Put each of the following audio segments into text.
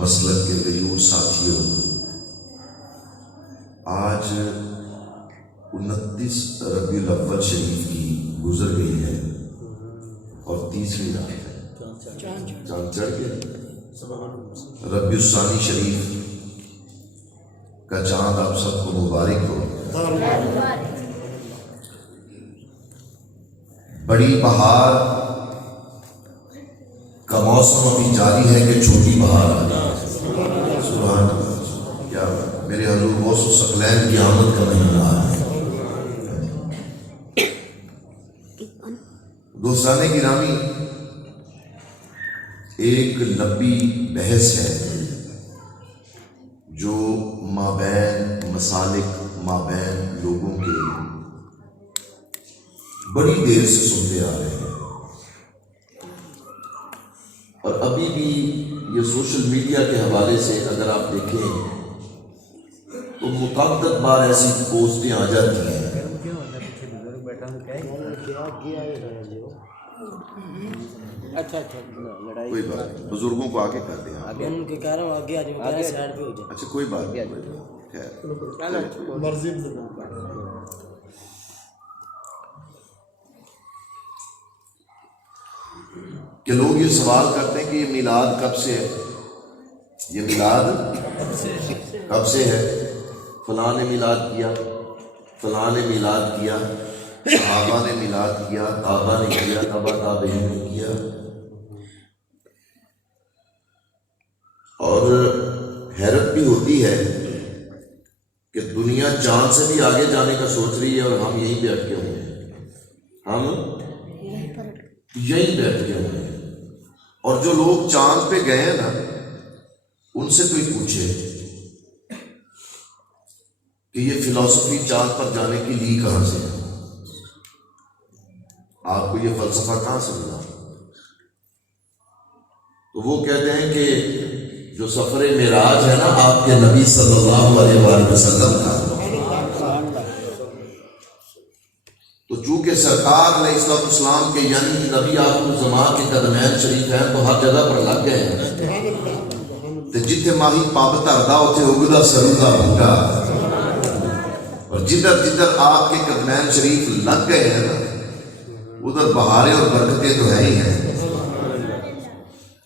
مسلک کے غیور ساتھیوں، آج 29 ربیع الاول شریف کی گزر گئی ہے اور تیسری رات ہے، چاند چڑھ گیا۔ ربیع الثانی شریف کا چاند آپ سب کو مبارک ہو۔ بڑی بہار کا موسم ابھی جاری ہے کہ چھوٹی بہار آ گئی۔ سبحان اللہ، کیا میرے حضور غوث الثقلین کی آمد کا مہینہ ہے۔ دوستان گرامی، ایک لمبی بحث ہے جو مابین مسالک، مابین لوگوں کے بڑی دیر سے سنتے آ رہے ہیں، اور ابھی بھی یہ سوشل میڈیا کے حوالے سے اگر آپ دیکھیں تو متعدد بار ایسی پوسٹیں آ جاتی ہیں۔ کوئی بات نہیں، بزرگوں کو آگے کر دیں۔ اچھا کوئی بات نہیں، کہ لوگ یہ سوال کرتے ہیں کہ یہ میلاد کب سے ہے، یہ میلاد کب سے ہے، فلاں نے میلاد کیا، فلاں نے میلاد کیا، صحابہ نے میلاد کیا، تابع نے کیا، تابع تابعین نے کیا، اور حیرت بھی ہوتی ہے کہ دنیا چاند سے بھی آگے جانے کا سوچ رہی ہے اور ہم یہیں پہ اٹکے ہوئے ہیں، ہم یہیں پہ اٹکے ہوئے ہیں۔ اور جو لوگ چاند پہ گئے ہیں نا، ان سے کوئی پوچھے کہ یہ فلسفی چاند پر جانے کی لی کہاں سے ہے، آپ کو یہ فلسفہ کہاں سے ملا، تو وہ کہتے ہیں کہ جو سفر معراج ہے نا آپ کے نبی صلی اللہ علیہ وآلہ وسلم کا، تو چونکہ سرکار علیہ السلام کے یعنی نبی آخر الزمان کے قدمین شریف ہیں تو ہر جگہ پر لگ گئے ہیں، تو جتنے ماہی پاب تردا اتنے اگدا سرودا بھنگا، اور جدھر جدھر آپ کے قدمین شریف لگ گئے ہیں نا ادھر بہاریں اور برکتیں تو ہیں ہی ہیں۔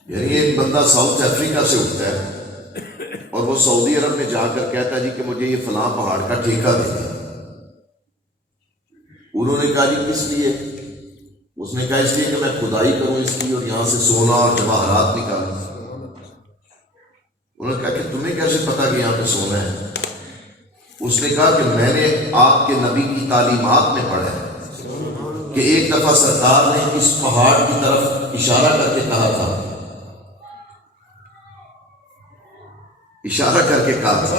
یعنی ایک بندہ ساؤتھ افریقہ سے اٹھتا ہے اور وہ سعودی عرب میں جا کر کہتا ہے جی کہ مجھے یہ فلاں پہاڑ کا ٹھیکہ دے دیں۔ انہوں نے کہا جی کس لیے؟ اس نے کہا اس لیے کہ میں کھدائی کروں اس کی اور یہاں سے سونا اور جواہرات نکالوں۔ انہوں نے کہا کہ تمہیں کیسے پتا کہ یہاں پہ سونا ہے؟ اس نے کہا کہ میں نے آپ کے نبی کی تعلیمات میں پڑھا ہے کہ ایک دفعہ سرکار نے اس پہاڑ کی طرف اشارہ کر کے کہا تھا، اشارہ کر کے کہا تھا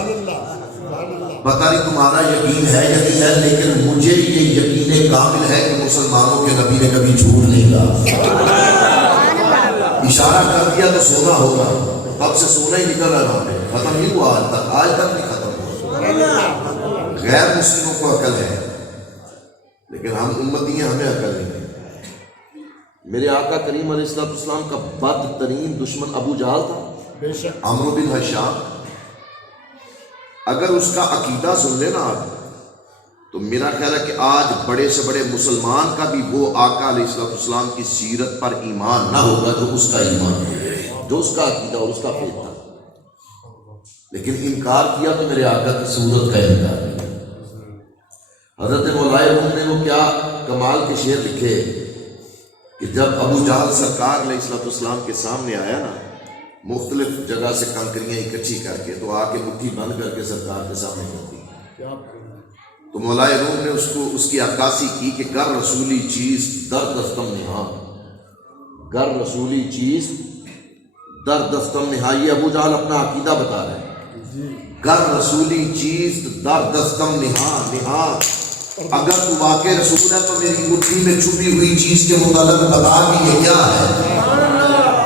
پتہ نہیں تمہارا یقین ہے یا نہیں ہے، لیکن مجھے یہ یقین کامل ہے کہ مسلمانوں کے نبی نے کبھی جھوٹ نہیں کہا۔ اشارہ کر دیا تو سونا ہوگا، اب سے سونا ہی نکل رہا ہے، ختم نہیں ہوا آج تک نہیں ختم ہوا۔ غیر مسلموں کو عقل ہے لیکن ہم امتی ہیں، ہمیں عقل نہیں ہے۔ میرے آقا کریم علیہ السلام کا بدترین دشمن ابو جہل تھا، عمرو بن ہشام۔ اگر اس کا عقیدہ سن لینا آپ تو میرا خیال ہے کہ آج بڑے سے بڑے مسلمان کا بھی وہ آقا علیہ السلام کی سیرت پر ایمان نہ ہوگا جو اس کا ایمان ہے، جو اس کا عقیدہ اور اس کا فیض تھا، لیکن انکار کیا تو میرے آقا کی صورت کا انکار کیا۔ حضرت مولائے روم نے وہ کیا کمال کے شعر لکھے کہ جب ابو جہل سرکار علیہ السلام کے سامنے آیا نا مختلف جگہ سے کنکریاں اکٹھی کر کے، تو آ کے مٹھی بند کر کے سرکار کے سامنے کر دی، تو مولائے روم نے اس کی عکاسی کی کہ گر رسولی چیز در دستم نہا، گر رسولی چیز در دستم نہا۔ یہ ابو جہل اپنا عقیدہ بتا رہے ہیں، گر رسولی چیز در دستم نہا، نہا اگر تو واقع رسول ہے تو میری مٹھی میں چھپی ہوئی چیز کے متعلق بتا کہ یہ کیا ہے۔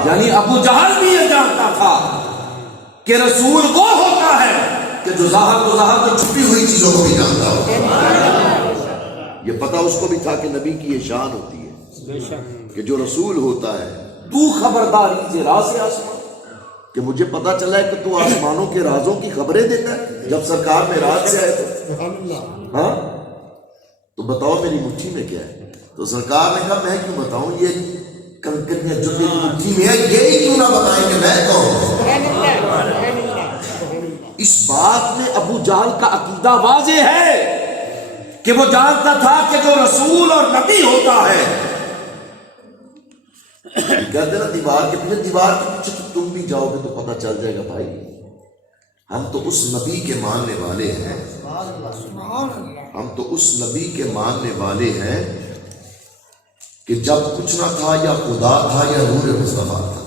یعنی ابو جہل بھی یہ جانتا تھا کہ رسول وہ ہوتا ہے کہ جو ظاہر تو چھپی ہوئی چیزوں کو بھی جانتا ہو۔ یہ پتہ اس کو بھی تھا کہ نبی کی یہ شان ہوتی ہے کہ جو رسول ہوتا ہے تو خبرداری سے راز آسمان کہ مجھے پتا چلا ہے کہ تو آسمانوں کے رازوں کی خبریں دیتا ہے جب سرکار معراج سے آئے تو ہاں تو بتاؤ میری مٹھی میں کیا ہے؟ تو سرکار نے کہا میں کیوں بتاؤں، یہ کنکریاں جو میری مٹھی میں ہے یہی کیوں نہ بتائیں کہ میں کون۔ اس بات میں ابو جہل کا عقیدہ واضح ہے کہ وہ جانتا تھا کہ جو رسول اور نبی ہوتا ہے، کہتے نا دیوار کے پیچھے تم بھی جاؤ گے تو پتہ چل جائے گا بھائی ہم تو اس نبی کے ماننے والے ہیں، ہم تو اس نبی کے ماننے والے ہیں کہ جب کچھ نہ تھا یا خدا تھا یا نور مصطفیٰ تھا،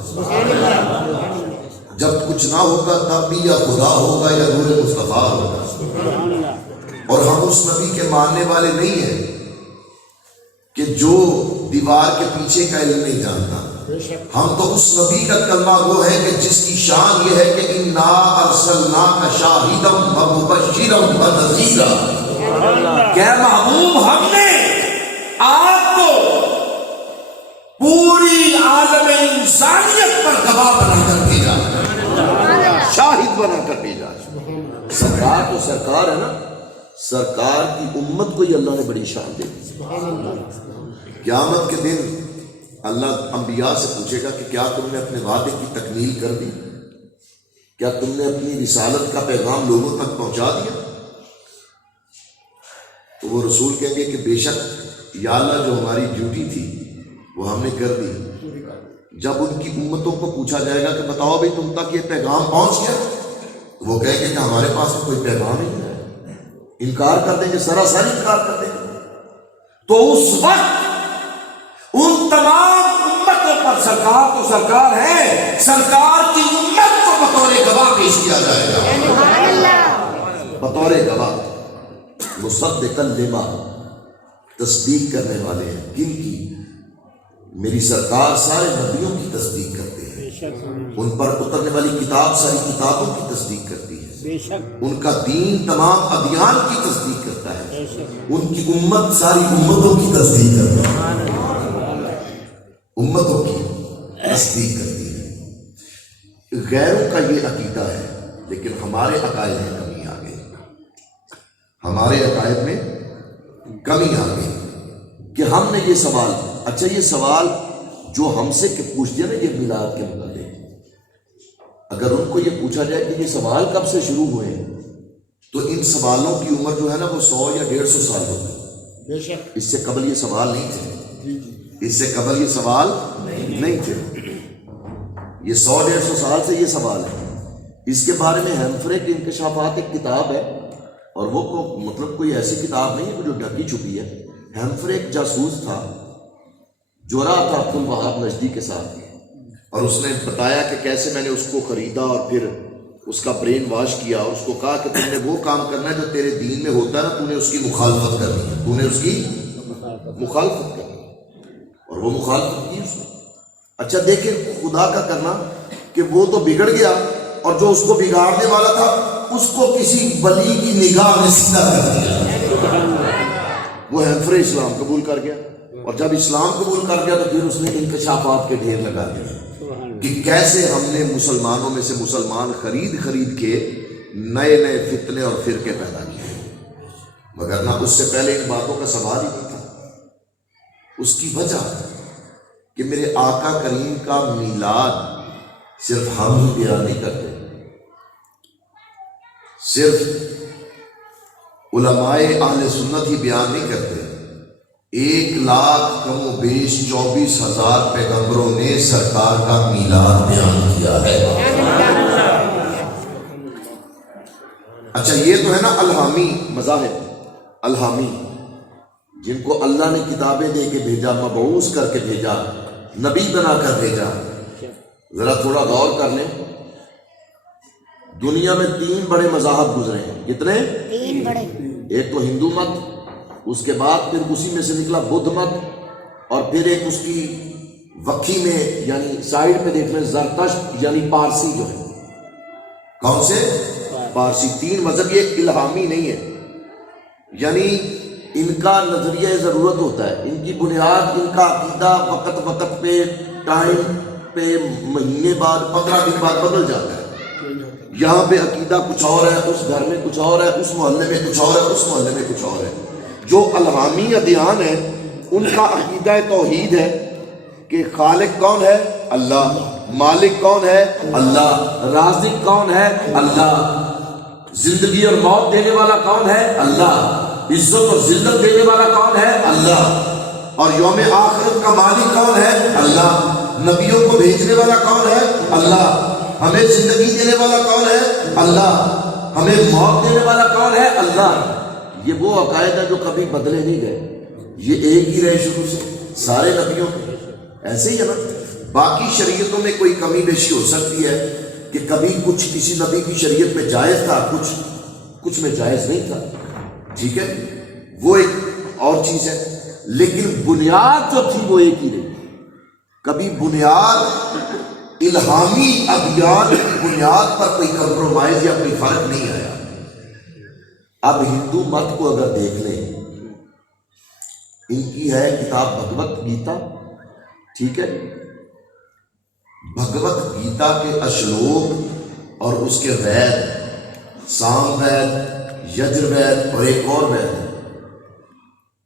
جب کچھ نہ ہوگا تب بھی یا خدا ہوگا یا نور مصطفیٰ ہوگا۔ اور ہم اس نبی کے ماننے والے نہیں ہیں کہ جو دیوار کے پیچھے کا علم نہیں جانتا، ہم تو اس نبی کا کلمہ وہ ہے کہ جس کی شان یہ ہے کہ اِنَّا أَرْسَلْنَاكَ شَاهِدًا وَمُبَشِّرًا وَنَذِيرًا، کہ محبوب ہم نے آپ کو پوری عالم انسانیت پر گواہ بنا کر بھیجا، شاہد بنا کر بھیجا۔ سرکار تو سرکار ہے نا، سرکار کی امت کو ہی اللہ نے بڑی شان دی۔ قیامت کے دن اللہ انبیاء سے پوچھے گا کہ کیا تم نے اپنے وعدے کی تکمیل کر دی، کیا تم نے اپنی رسالت کا پیغام لوگوں تک پہنچا دیا؟ تو وہ رسول کہیں گے کہ بے شک یا اللہ جو ہماری ڈیوٹی تھی وہ ہم نے کر دی۔ جب ان کی امتوں کو پوچھا جائے گا کہ بتاؤ بھائی تم تک یہ پیغام پہنچ گیا، تو وہ کہیں گے کہ ہمارے پاس کوئی پیغام ہی نہیں ہے، انکار کر دیں گے، سراسر انکار کر دیں گے۔ تو اس وقت ان تمام امتوں پر سرکار تو سرکار ہے، سرکار کی امت کو بطور گواہ پیش کیا جائے گا، بطور گواہ مصدقا لما، تصدیق کرنے والے ہیں کن کی؟ میری سرکار سارے نبیوں کی تصدیق کرتے ہیں، ان پر اترنے والی کتاب ساری کتابوں کی تصدیق کرتی ہے، ان کا دین تمام ادیان کی تصدیق کرتا ہے، ان کی امت ساری امتوں کی تصدیق کرتی ہے، امتوں کی تصدیق کرتی ہے۔ غیروں کا یہ عقیدہ ہے، لیکن ہمارے عقائد میں کمی آ گئی، ہمارے عقائد میں کمی آ گئی کہ ہم نے یہ سوال، اچھا یہ سوال جو ہم سے پوچھ دیا نا یہ میلاد کے متعلق، اگر ان کو یہ پوچھا جائے کہ یہ سوال کب سے شروع ہوئے ہیں تو ان سوالوں کی عمر جو ہے نا وہ 100 یا 150 سال ہوگی۔ اس سے قبل یہ سوال نہیں تھے، اس سے قبل یہ سوال نہیں تھے، یہ 100-150 سال سے یہ سوال ہے۔ اس کے بارے میں ہیمفرے کے انکشافات ایک کتاب ہے، اور وہ مطلب کوئی ایسی کتاب نہیں ہے جو ڈھکی چھپی ہے۔ ہیمفرے ایک جاسوس تھا جو رہا تھا عبد الوہاب نجدی کے ساتھ، اور اس نے بتایا کہ کیسے میں نے اس کو خریدا اور پھر اس کا برین واش کیا، اور اس کو کہا کہ تم نے وہ کام کرنا ہے جو تیرے دین میں ہوتا ہے نا، تو نے اس کی مخالفت کرنی ہے، تو نے اس کی مخالفت کرنی ہے، اور وہ مخالفت کی اس نے۔ اچھا دیکھیں خدا کا کرنا کہ وہ تو بگڑ گیا، اور جو اس کو بگاڑنے والا تھا اس کو کسی ولی کی نگاہ نے سیدھا کر دیا، وہ ہیمفرے اسلام قبول کر گیا، اور جب اسلام قبول کر گیا تو پھر اس نے انکشافات کے ڈھیر لگا دیا کہ کیسے ہم نے مسلمانوں میں سے مسلمان خرید کے نئے نئے فتنے اور فرقے پیدا کیے، مگر نہ اس سے پہلے ان باتوں کا سوال ہی نہیں تھا۔ اس کی وجہ کہ میرے آقا کریم کا میلاد صرف ہم ہی بیان نہیں کرتے، صرف علماء اہل سنت ہی بیان نہیں کرتے، 1,00,000 کم و بیش 24,000 پیغمبروں نے سرکار کا میلاد بیان کیا ہے۔ اچھا یہ تو ہے نا الہامی مذاہب، الہامی جن کو اللہ نے کتابیں دے کے بھیجا، مبعوث کر کے بھیجا، نبی بنا کر بھیجا۔ ذرا تھوڑا غور کر لیں، دنیا میں 3 بڑے مذاہب گزرے ہیں۔ کتنے؟ 3 بڑے۔ ایک تو ہندو مت، اس کے بعد پھر اسی میں سے نکلا بدھ مت، اور پھر ایک اس کی وکھی میں یعنی سائڈ پہ دیکھ لیں زرتشت یعنی پارسی جو ہے۔ کون سے؟ پارسی۔ 3 مذہب یہ الہامی نہیں ہے، یعنی ان کا نظریہ ضرورت ہوتا ہے، ان کی بنیاد، ان کا عقیدہ وقت پہ ٹائم پہ مہینے بعد 15 دن بعد بدل جاتا ہے. یہاں پہ عقیدہ کچھ اور ہے، اس گھر میں کچھ اور ہے، اس محلے میں کچھ اور ہے، اس محلے میں کچھ اور ہے. جو الہامی ادیان ہے ان کا عقیدہ توحید ہے کہ خالق کون ہے؟ اللہ. مالک کون ہے؟ اللہ. رازق کون ہے؟ اللہ. زندگی اور موت دینے والا کون ہے؟ اللہ. عزت اور ذلت دینے والا کون ہے؟ اللہ. اور یوم آخرت کا مالک کون ہے؟ اللہ. نبیوں کو بھیجنے والا کون ہے؟ اللہ. ہمیں زندگی دینے والا کون ہے؟ اللہ. ہمیں موت دینے والا کون ہے؟ اللہ. یہ وہ عقائد ہے جو کبھی بدلے نہیں گئے، یہ ایک ہی رہے شروع سے سارے نبیوں کے. ایسے ہی ہے نا. باقی شریعتوں میں کوئی کمی بیشی ہو سکتی ہے کہ کبھی کچھ کسی نبی کی شریعت میں جائز تھا، کچھ میں جائز نہیں تھا. ٹھیک ہے، وہ ایک اور چیز ہے. لیکن بنیاد جو تھی وہ ایک ہی رہی. کبھی بنیاد الہامی ادیان کی بنیاد پر کوئی کمپرومائز یا کوئی فرق نہیں آیا. اب ہندو مت کو اگر دیکھ لیں، ان کی ہے کتاب بھگوت گیتا. ٹھیک ہے، بھگوت گیتا کے اشلوک اور اس کے وید، سام وید، یجر وید اور ایک اور وید ہے.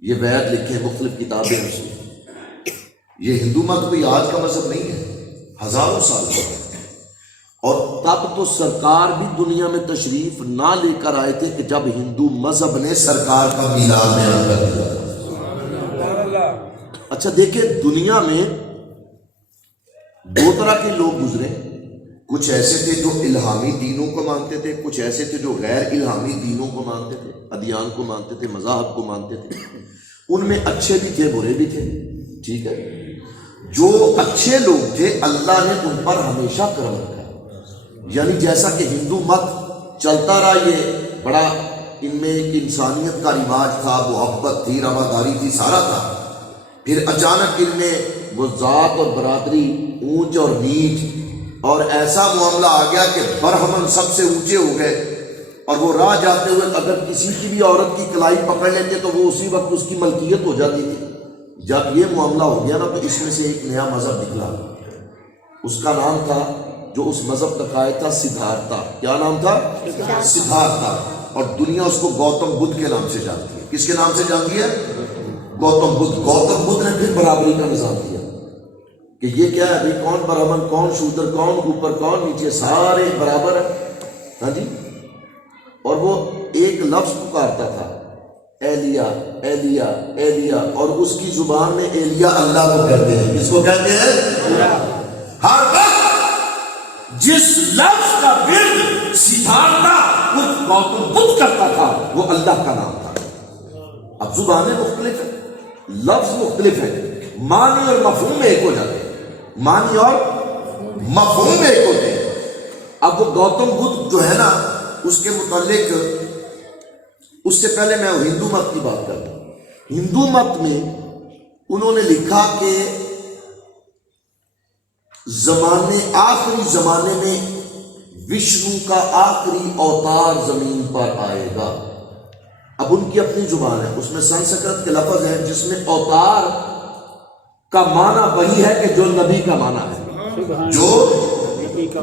یہ وید لکھے مختلف کتابیں اس میں. یہ ہندو مت کوئی آج کا مذہب نہیں ہے، ہزاروں سال کا. اور تب تو سرکار بھی دنیا میں تشریف نہ لے کر آئے تھے کہ جب ہندو مذہب نے سرکار کا میلاد بیان کر دیا. اچھا دیکھیں، دنیا میں دو طرح کے لوگ گزرے. کچھ ایسے تھے جو الہامی دینوں کو مانتے تھے، کچھ ایسے تھے جو غیر الہامی دینوں کو مانتے تھے، ادیان کو مانتے تھے، مذاہب کو مانتے تھے. ان میں اچھے بھی تھے، برے بھی تھے. ٹھیک ہے، جو اچھے لوگ تھے اللہ نے ان پر ہمیشہ کرم رکھا. یعنی جیسا کہ ہندو مت چلتا رہا، یہ بڑا ان میں ایک انسانیت کا رواج تھا، محبت تھی، رواداری تھی، سارا تھا. پھر اچانک ان میں وہ ذات اور برادری، اونچ اور نیچ، اور ایسا معاملہ آ گیا کہ برہمن سب سے اونچے ہو گئے. اور وہ راہ جاتے ہوئے اگر کسی کی بھی عورت کی کلائی پکڑ لیتے تو وہ اسی وقت اس کی ملکیت ہو جاتی تھی. جب یہ معاملہ ہو گیا نا تو اس میں سے ایک نیا مذہب نکلا. اس کا نام تھا، جو اس مذہب کا قائد تھا، سدھارتھا. کیا نام تھا؟ سدھارتھا. اور دنیا اس کو گوتم بدھ کے نام سے جانتی ہے. کس کے نام سے جانتی ہے؟ گوتم بدھ. گوتم بدھ نے پھر برابری کا نظام دیا کہ یہ کیا ہے بھائی، کون برہمن، کون شودر، کون اوپر، کون نیچے، سارے برابر ہیں. ہاں جی. اور وہ ایک لفظ پکارتا تھا، ایلیا ایلیا ایلیا، اور اس کی زبان میں ایلیا اللہ کو کہتے ہیں. کس کو کہتے ہیں؟ ہر وقت جس لفظ کا ورد سدھارتھا خود گوتم بدھ کرتا تھا وہ اللہ کا نام تھا. اب زبانیں مختلف ہیں، لفظ مختلف ہیں، معنی اور مفہوم ایک ہو جاتے ہیں. معنی اور مفہوم ایک ہوتے ہیں. اب وہ گوتم بدھ جو ہے نا، اس کے متعلق، اس سے پہلے میں ہندو مت کی بات کرتا ہوں. ہندو مت میں انہوں نے لکھا کہ آخری زمانے میں وشنو کا آخری اوتار زمین پر آئے گا. اب ان کی اپنی زبان ہے، اس میں سنسکرت کے لفظ ہے جس میں اوتار کا معنی وہی ہے کہ جو نبی کا معنی ہے، جو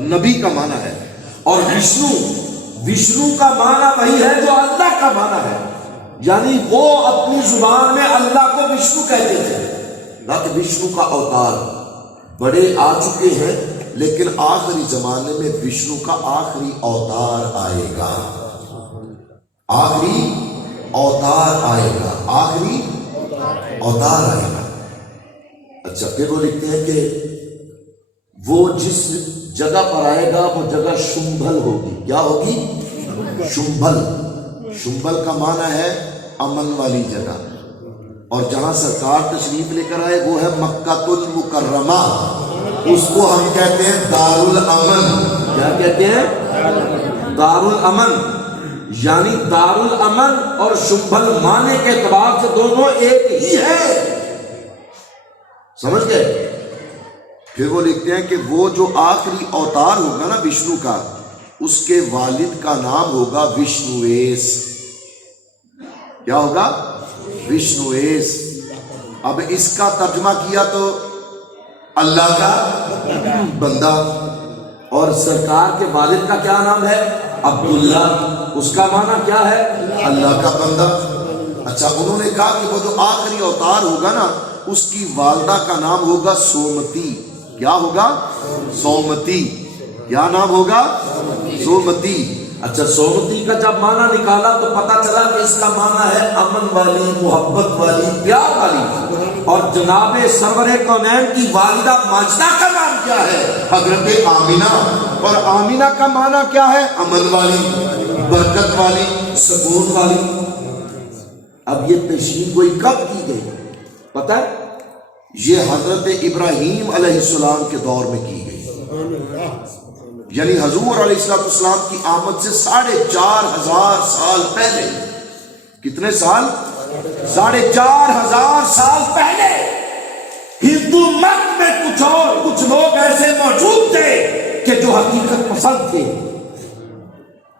نبی کا معنی ہے. اور وشنو کا معنی وہی ہے جو اللہ کا معنی ہے. یعنی وہ اپنی زبان میں اللہ کو وشنو کہتے تھے. لیکن وشنو کا اوتار بڑے آ چکے ہیں، لیکن آخری زمانے میں وشنو کا آخری اوتار آئے گا. آخری اوتار آئے گا، آخری اوتار آئے گا. اچھا، پھر وہ لکھتے ہیں کہ وہ جس جگہ پر آئے گا وہ جگہ شمبھل ہوگی. کیا ہوگی؟ شمبھل. شمبھل کا معنی ہے امن والی جگہ. اور جہاں سرکار تشریف لے کر آئے وہ ہے مکہ المکرمہ. اس کو ہم کہتے ہیں دار الامن. کیا کہتے ہیں؟ دار الامن. یعنی دار الامن اور شمبھل معنی کے اعتبار سے دونوں ایک ہی ہے. سمجھ گئے؟ پھر وہ لکھتے ہیں کہ وہ جو آخری اوتار ہوگا نا وشنو کا، اس کے والد کا نام ہوگا وشنویس. کیا ہوگا؟ وشنویس. اب اس کا ترجمہ کیا تو اللہ کا بندہ. اور سرکار کے والد کا کیا نام ہے؟ عبداللہ. اس کا معنی کیا ہے؟ اللہ کا بندہ. اچھا انہوں نے کہا کہ وہ جو آخری اوتار ہوگا نا اس کی والدہ کا نام ہوگا سومتی. کیا ہوگا؟ سومتی. کیا نام ہوگا؟ سومتی. اچھا سومتی کا جب معنی نکالا تو پتا چلا کہ اس کا معنی ہے امن والی، محبت والی، پیار والی. اور جناب سرور کونین کی والدہ ماجدہ کا نام کیا ہے؟ حضرت آمینہ. اور آمینہ کا معنی کیا ہے؟ امن والی، برکت والی، سکون والی. اب یہ تشریح کوئی کب کی گئی پتہ ہے؟ یہ حضرت ابراہیم علیہ السلام کے دور میں کی گئی. یعنی حضور علیہ السلام کی آمد سے 4,500 سال پہلے. کتنے سال؟ 4,500 سال پہلے ہندو مت میں کچھ لوگ ایسے موجود تھے کہ جو حقیقت پسند تھے،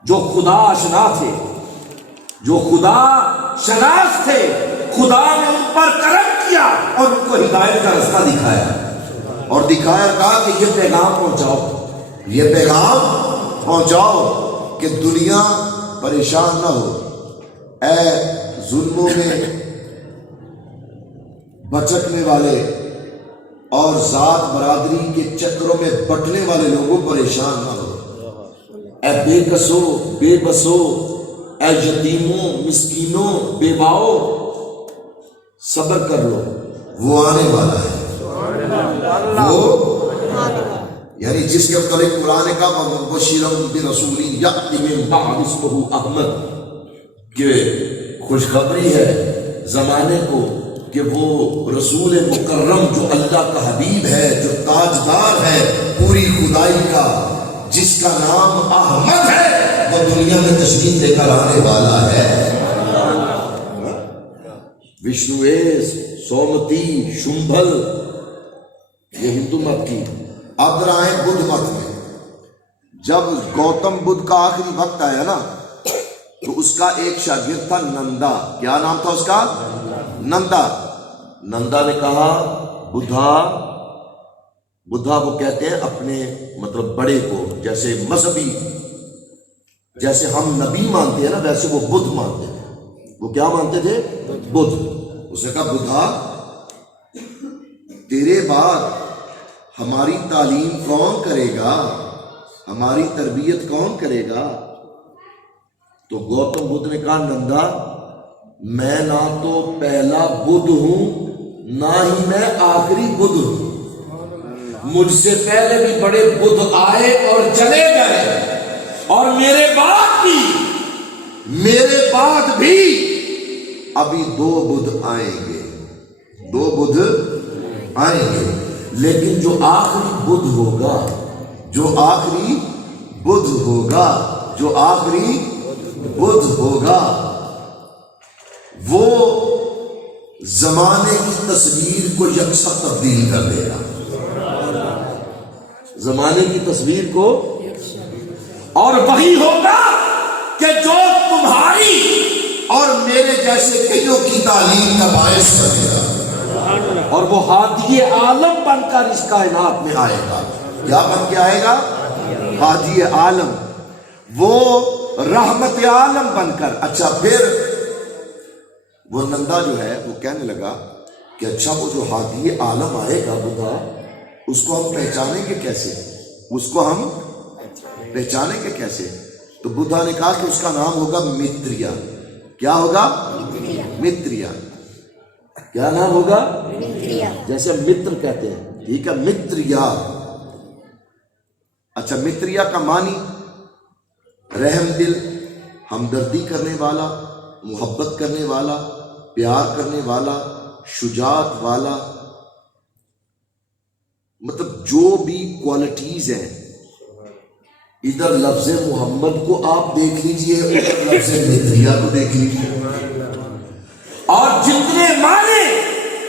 جو خدا آشنا تھے، جو خدا شناس تھے. خدا نے ان پر کرم کیا اور ان کو ہدایت کا راستہ دکھایا اور دکھایا. کہا کہ یہ پیغام پہنچاؤ، یہ پیغام پہنچاؤ کہ دنیا پریشان نہ ہو. اے ظلموں میں بچکنے والے اور ذات برادری کے چکروں میں بٹنے والے لوگوں پریشان نہ ہو. اے بے کسو، بے بسو، اے یتیموں، مسکینوں، بیواؤں، صبر کر لو، وہ آنے والا ہے. وہ یعنی جس کے متعلق قرآن کا مبشرا برسول یأتی من بعد اسمہ احمد، کہ خوشخبری ہے زمانے کو کہ وہ رسول مکرم جو اللہ کا حبیب ہے، جو تاجدار ہے پوری خدائی کا، جس کا نام احمد ہے، وہ دنیا میں تشریف لے کر آنے والا ہے. وشنویس، سومتی، شمبھل، یہ ہندو مت کی. اب رہے بدھ مت میں. جب گوتم بدھ کا آخری وقت آیا نا تو اس کا ایک شاگرد تھا نندا. کیا نام تھا اس کا؟ نندا. نندا نے کہا بدھا وہ کہتے ہیں اپنے مطلب بڑے کو، جیسے مذہبی، جیسے ہم نبی مانتے ہیں نا ویسے وہ بدھ مانتے ہیں. وہ کیا مانتے تھے؟ بدھ. اس نے کہا بدھا تیرے بعد ہماری تعلیم کون کرے گا، ہماری تربیت کون کرے گا؟ تو گوتم بدھ نے کہا نندا میں نہ تو پہلا بدھ ہوں نہ ہی میں آخری بدھ ہوں. مجھ سے پہلے بھی بڑے بدھ آئے اور چلے گئے، اور میرے بعد بھی ابھی 2 بدھ آئیں گے. 2 بدھ آئیں گے. لیکن جو آخری بدھ ہوگا، جو آخری بدھ ہوگا، جو آخری بدھ ہوگا وہ زمانے کی تصویر کو یکساں تبدیل کر دے گا. زمانے کی تصویر کو، اور وہی ہوگا کہ جو تمہاری اور میرے جیسے کئیوں کی تعلیم کا باعث بنے گا، اور وہ ہادی عالم بن کر اس کائنات میں آئے گا. کیا بن کے آئے گا؟ ہادی عالم، وہ رحمت عالم بن کر. اچھا پھر وہ نندا جو ہے وہ کہنے لگا کہ اچھا وہ جو ہادی عالم آئے گا بدھا، اس کو ہم پہچانیں گے کیسے؟ اس کو ہم پہچانیں گے کیسے؟ تو بدھا نے کہا کہ اس کا نام ہوگا متریا. کیا ہوگا؟ متریا. کیا نام ہوگا؟ جیسے متر کہتے ہیں. ٹھیک ہے، متریا. اچھا متریا کا معنی رحم دل، ہمدردی کرنے والا، محبت کرنے والا، پیار کرنے والا، شجاعت والا. مطلب جو بھی کوالٹیز ہیں. ادھر لفظ محمد کو آپ دیکھ لیجئے، ادھر لفظ متریا کو دیکھ لیجئے، اور جتنے معنی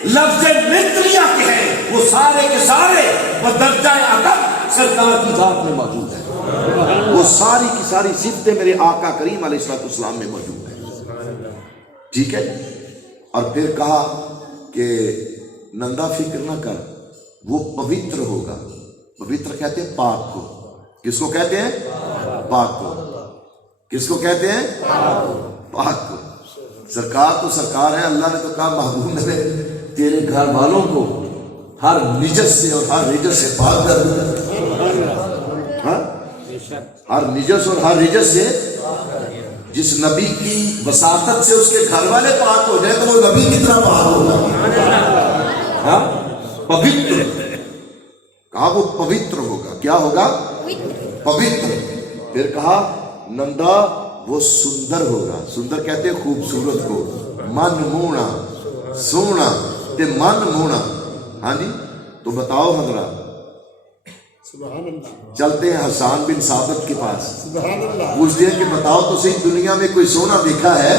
لفظ متریا کے ہیں وہ سارے کے سارے بدرجہ ادب سرکار کی ذات میں موجود ہیں. وہ ساری کی ساری صفتیں میرے آقا کریم علیہ السلام میں موجود ہیں. ٹھیک ہے. اور پھر کہا کہ نندا فکر نہ کر، وہ پوتر ہوگا. پوتر کہتے ہیں پاک کو. کس کو کہتے ہیں؟ پاک کو. کس کو کہتے ہیں؟ پاک کو. سرکار تو سرکار ہے. اللہ نے تو کہا محبوب نے تیرے گھر والوں کو ہر نجس سے اور ہر رجس سے پاک کر دیا. ہاں، ہر نجس اور ہر رجس سے. جس نبی کی وساطت سے اس کے گھر والے پاک ہو جائے تو وہ نبی کتنا پاک ہوگا. ہاں، پوتر کہا وہ پوتر ہوگا. کیا ہوگا؟ پوتر. پھر کہا نندا وہ سندر ہوگا. سندر کہتے ہیں خوبصورت کو. من مونا سونا تے من مونا. ہاں جی، تو بتاؤ حضرات، چلتے ہیں حسان بن ثابت کے پاس. پوچھتے ہیں کہ بتاؤ تو صحیح دنیا میں کوئی سونا دیکھا ہے؟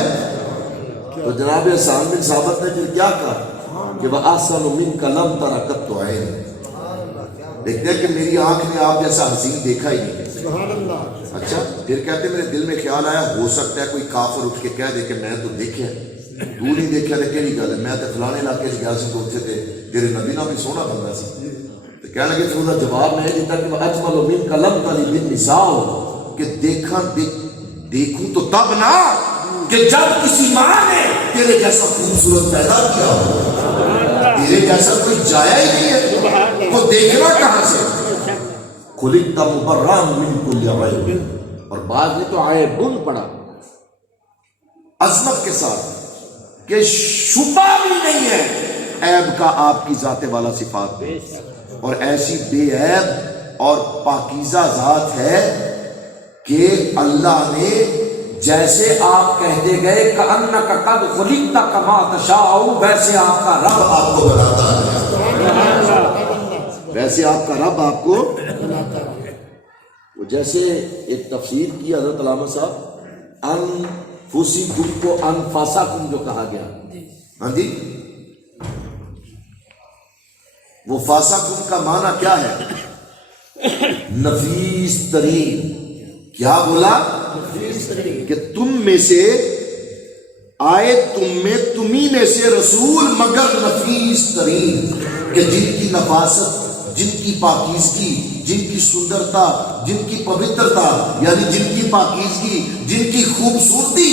تو جناب حسان بن ثابت نے پھر کیا کہا کہ وَأَحْسَنُ مِنْكَ لَمْ تَرَ قَطُّ عَيْنٍ. دیکھتے ہیں کہ میری آنکھ نے آپ جیسا حسین دیکھا ہی نہیں. اچھا، پھر کہتے میرے دل میں خیال آیا ہو سکتا ہے کوئی کافر اٹھ کے کہہ دے کہ میں تو دیکھا تو نہیں دیکھا تو کہڑی گل ہے، میں تو فلانے علاقے سے گیا سی تو اتنے تے تیرے نبی نہ بھی سونا بندہ سی. تو کہنے لگے پھر اس کا جواب میں دیتا کہ اجمل منک لم تلد النساء، کہ دیکھوں تو تب نہ کہ جب کسی ماں نے تیرے جیسا خوبصورت پیدا کیا ہو. تیرے جیسا کوئی جایا ہی نہیں ہے، وہ دیکھنا کہاں سے؟ خلقت مبرأ من کل عیب. اور بعد میں تو عیب پڑا عظمت کے ساتھ کہ شبہ بھی نہیں ہے عیب کا آپ کی ذات والا صفات میں. اور ایسی بے عیب اور پاکیزہ ذات ہے کہ اللہ نے جیسے آپ کہتے گئے کأنک قد خلقت کما تشاء، ویسے آپ کا رب آپ کو بناتا ہے. ویسے آپ کا رب آپ کو وہ جیسے ایک تفسیر کی حضرت علامہ صاحب انفسکم کو انفاسکم جو کہا گیا. ہاں جی، وہ فاسکم کا معنی کیا ہے؟ نفیس ترین. کیا بولا؟ کہ تم میں سے آئے تم میں تمہیں میں سے رسول مگر نفیس ترین، کہ جن کی نفاست، جن کی پاکیزگی، جن کی سندرتا، جن کی پوترتا، یعنی جن کی پاکیزگی، جن کی خوبصورتی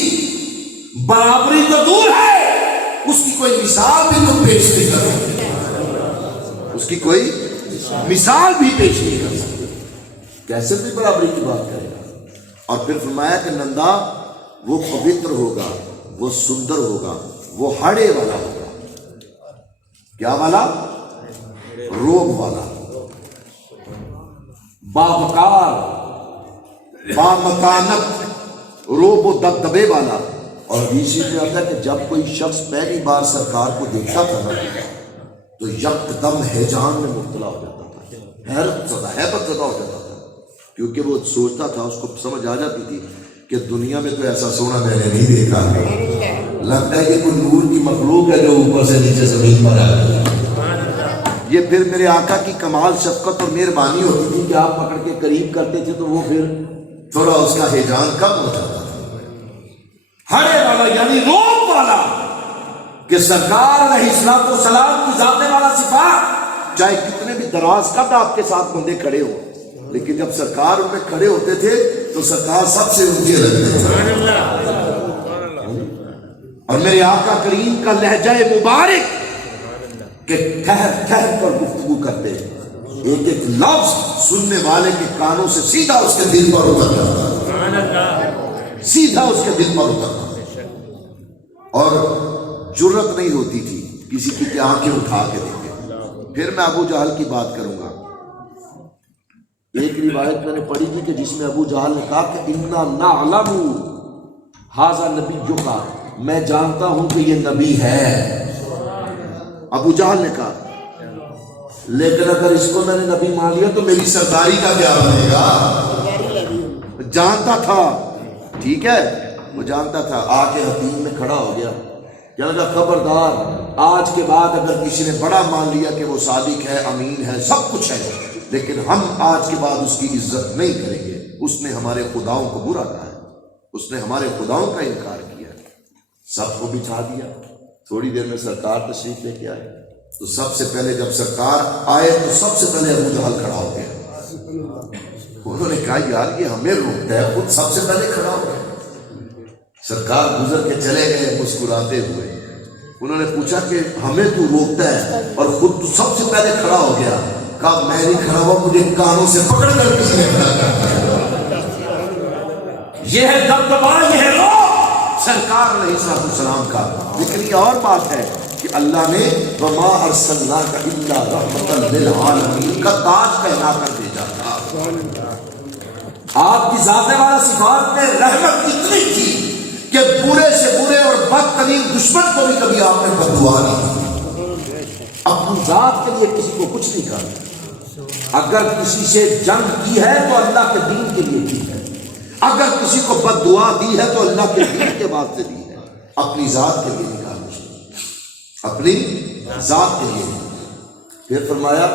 برابری تو دور ہے، اس کی کوئی مثال بھی تم پیش نہیں کر سکتے. اس کی کوئی مثال بھی پیش نہیں کر سکتے. کیسے بھی برابری کی بات کرے گا. اور پھر فرمایا کہ نندا وہ پوتر ہوگا، وہ سندر ہوگا، وہ ہڑے والا ہوگا. کیا والا؟ روب والا، باوقار، بامکانت، روب و دبدبے والا. اور اسی میں آتا ہے کہ جب کوئی شخص پہلی بار سرکار کو دیکھتا تھا نا تو یکدم ہیجان میں مبتلا ہو جاتا تھا، حیرت زدہ، ہیبت زدہ ہو جاتا تھا، کیونکہ وہ سوچتا تھا، اس کو سمجھ آ جاتی تھی کہ دنیا میں تو ایسا سونا میں نے نہیں دیکھا. لگتا ہے کہ کوئی نور کی مخلوق ہے جو اوپر سے نیچے زمین پر آ گئی. یہ پھر میرے آقا کی کمال شفقت اور مہربانی ہوتی تھی کہ آپ پکڑ کے قریب کرتے تھے تو وہ پھر تھوڑا اس کا ہیجان کم ہو جاتا تھا. ہڑے والا یعنی روب والا، کہ سرکار علیہ الصلوۃ والسلام کی ذات والا صفات، چاہے کتنے بھی دراز قد آپ کے ساتھ بندے کھڑے ہو، لیکن جب سرکار ان میں کھڑے ہوتے تھے تو سرکار سب سے اونچے لگتے تھے. اور میرے آقا کریم کا لہجہ مبارک کہ ٹھہر ٹھہر پر گفتگو کرتے، ایک ایک لفظ سننے والے کے کانوں سے سیدھا اس کے دل پر اتر جاتا، سیدھا اس کے دل پر اترتا. اور جرت نہیں ہوتی تھی کسی کی آنکھیں اٹھا کے دیکھے. پھر میں ابو جہل کی بات کروں گا. ایک روایت میں نے پڑھی تھی کہ جس میں ابو جہل نے کہا کہ انا نعلم ھذا نبیک، میں جانتا ہوں کہ یہ نبی ہے. ابو جہل نے کہا لیکن اگر اس کو میں نے نبی مان لیا تو میری سرداری کا کیا بنے گا. جانتا تھا، ٹھیک ہے، وہ جانتا تھا. آ کے حتیم میں کھڑا ہو گیا، کہا خبردار، آج کے بعد اگر کسی نے بڑا مان لیا کہ وہ صادق ہے، امین ہے، سب کچھ ہے، لیکن ہم آج کے بعد اس کی عزت نہیں کریں گے. اس نے ہمارے خداؤں کو برا کہا ہے، اس نے ہمارے خداؤں کا انکار کیا ہے. سب کو بچھا دیا. تھوڑی دیر میں سرکار تشریف لے کے آئے. تو سب سے پہلے جب سرکار آئے تو سب سے پہلے ابو جہل کھڑا ہو گیا. انہوں نے کہا یار یہ ہمیں روکتا ہے, خود سب سے پہلے کھڑا ہو گیا. سرکار گزر کے چلے گئے مسکراتے ہوئے. انہوں نے پوچھا کہ ہمیں تو روکتا ہے اور خود تو سب سے پہلے کھڑا ہو گیا. کہا میں نہیں کھڑا ہوا, مجھے کانوں سے پکڑ کر کسی نے کھڑا کیا. یہ ہے دبدبا, یہ ہے روح سرکار علیہ السلام کا. لیکن یہ اور بات ہے کہ اللہ نے وما ارسلناک الا رحمۃ للعالمین کا تاج پہنا کر بھیجا تھا. آپ کی ذات والا صفات میں رحمت اتنی تھی کہ برے سے برے اور بدترین دشمن کو بھی کبھی آپ نے بد دعا نہیں کی. اپنی ذات کے لیے کسی کو کچھ نہیں کہا. اگر کسی سے جنگ کی ہے تو اللہ کے دین کے لیے کی ہے. اگر کسی کو بد دعا دی ہے تو اللہ کے دین کے واسطے دی ہے, اپنی ذات کے لیے نہیں کہا, اپنی ذات کے لیے. پھر فرمایا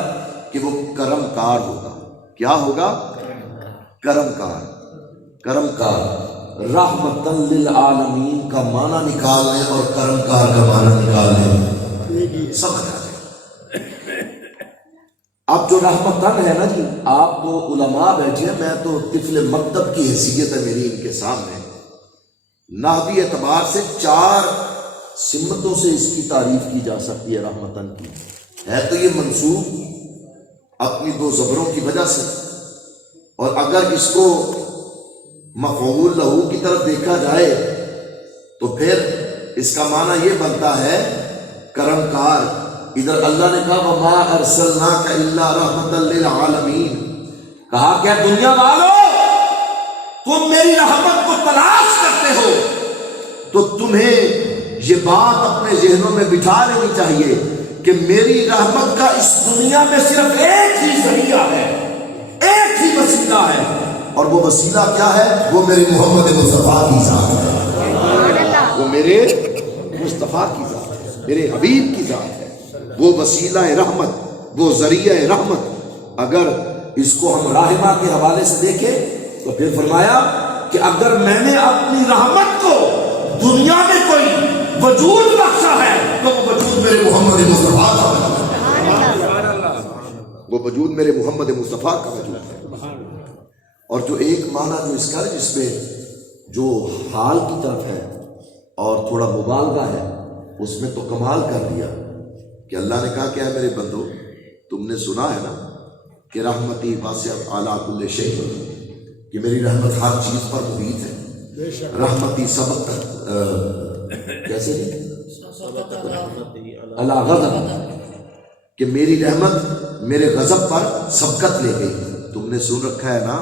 کہ وہ کرم کار ہوگا. کیا ہوگا؟ کرم کار. کرم کار رحمت للعالمین کا معنی نکالنے اور کرم کار کا معنی نکالنے سمجھ آ جائے. اب جو رحمتن ہے نا جی, آپ تو علماء بیٹھے ہیں, میں تو طفل مکتب کی حیثیت ہے میری ان کے سامنے. نحوی اعتبار سے 4 سمتوں سے اس کی تعریف کی جا سکتی ہے رحمتن کی. ہے تو یہ منصوب اپنی 2 زبروں کی وجہ سے, اور اگر اس کو مفعول لہو کی طرف دیکھا جائے تو پھر اس کا معنی یہ بنتا ہے کرم کار. ادھر اللہ نے کہا وما ارسلناک الا رحمۃ للعالمین, کہا کہ دنیا والوں تم میری رحمت کو تلاش کرتے ہو تو تمہیں یہ بات اپنے ذہنوں میں بٹھا لینی چاہیے کہ میری رحمت کا اس دنیا میں صرف ایک ہی ذریعہ ہے, ایک ہی وسیلہ ہے, اور وہ وسیلہ کیا ہے؟ وہ میرے محمد مصطفیٰ کی ذات ہے. وہ میرے مصطفیٰ کی ذات ہے, میرے حبیب کی ذات ہے. وہ وسیلہ رحمت, وہ ذریعہ رحمت. اگر اس کو ہم راہمہ کے حوالے سے دیکھیں تو پھر فرمایا کہ اگر میں نے اپنی رحمت کو دنیا میں کوئی وجود بخشا ہے تو وہ وجود میرے محمد مصطفیٰ کا ہے. وہ وجود میرے محمد مصطفیٰ کا وجود ہے. اور جو ایک معنی جو اس کا ہے, جس میں جو حال کی طرف ہے اور تھوڑا مبالغہ ہے, اس میں تو کمال کر دیا کہ اللہ نے کہا کہ اے میرے بندو, تم نے سنا ہے نا کہ رحمتی واسعت اعلیٰ کل شیء, کہ میری رحمت ہر چیز پر محیط ہے. رحمتی سبق کیسے اللہ غضب, کہ میری رحمت میرے غضب پر سبقت لے گئی. تم نے سن رکھا ہے نا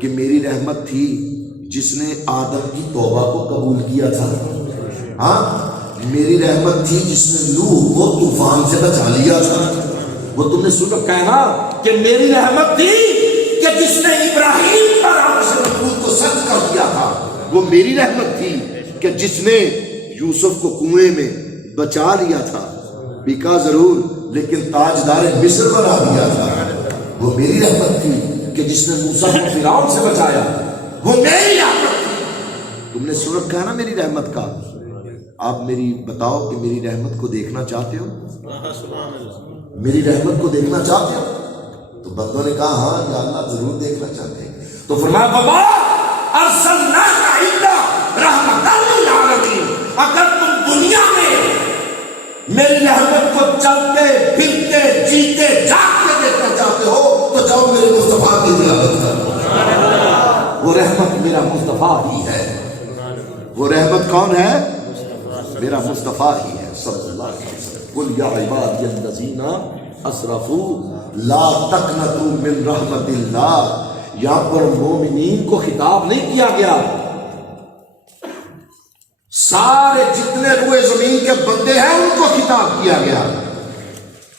کہ میری رحمت تھی جس نے آدم کی توبہ کو قبول کیا تھا. ہاں, میری رحمت تھی جس نے نوح کو طوفان سے بچا لیا تھا. وہ تم نے سن رکھا ہے نا کہ میری رحمت تھی کہ جس نے ابراہیم پر عرش ملکوت کو سچ کر دیا تھا. وہ میری رحمت تھی کہ جس نے یوسف کو کنویں میں بچا لیا تھا, بکا ضرور لیکن تاجدار مصر بنا دیا تھا. وہ میری رحمت تھی کہ جس نے موسیٰ کو فرعون سے بچایا. وہ میری رحمت تھی. تم نے سن رکھا ہے نا میری رحمت کا. آپ میری بتاؤ کہ میری رحمت کو دیکھنا چاہتے ہو؟ میری رحمت کو دیکھنا چاہتے ہو؟ تو بندوں نے کہا ہاں یا اللہ ضرور دیکھنا چاہتے ہیں. تو فرمایا بابا ارسلناک الا رحمۃ للعالمین, اگر تم دنیا میں میری رحمت کو چلتے پھرتے جیتے جاگتے دیکھنا چاہتے ہو تو جاؤ میرے مصطفیٰ کی زیارت کرو. وہ رحمت میرا مصطفیٰ ہی ہے. وہ رحمت کون ہے؟ میرا مصطفیٰ ہی ہے صلی اللہ علیہ وسلم. قل یا عبادی الذین اسرفوا لا تقنطوا من رحمت اللہ. یہاں پر مومنین کو خطاب نہیں کیا گیا, سارے جتنے روئے زمین کے بندے ہیں ان کو خطاب کیا گیا.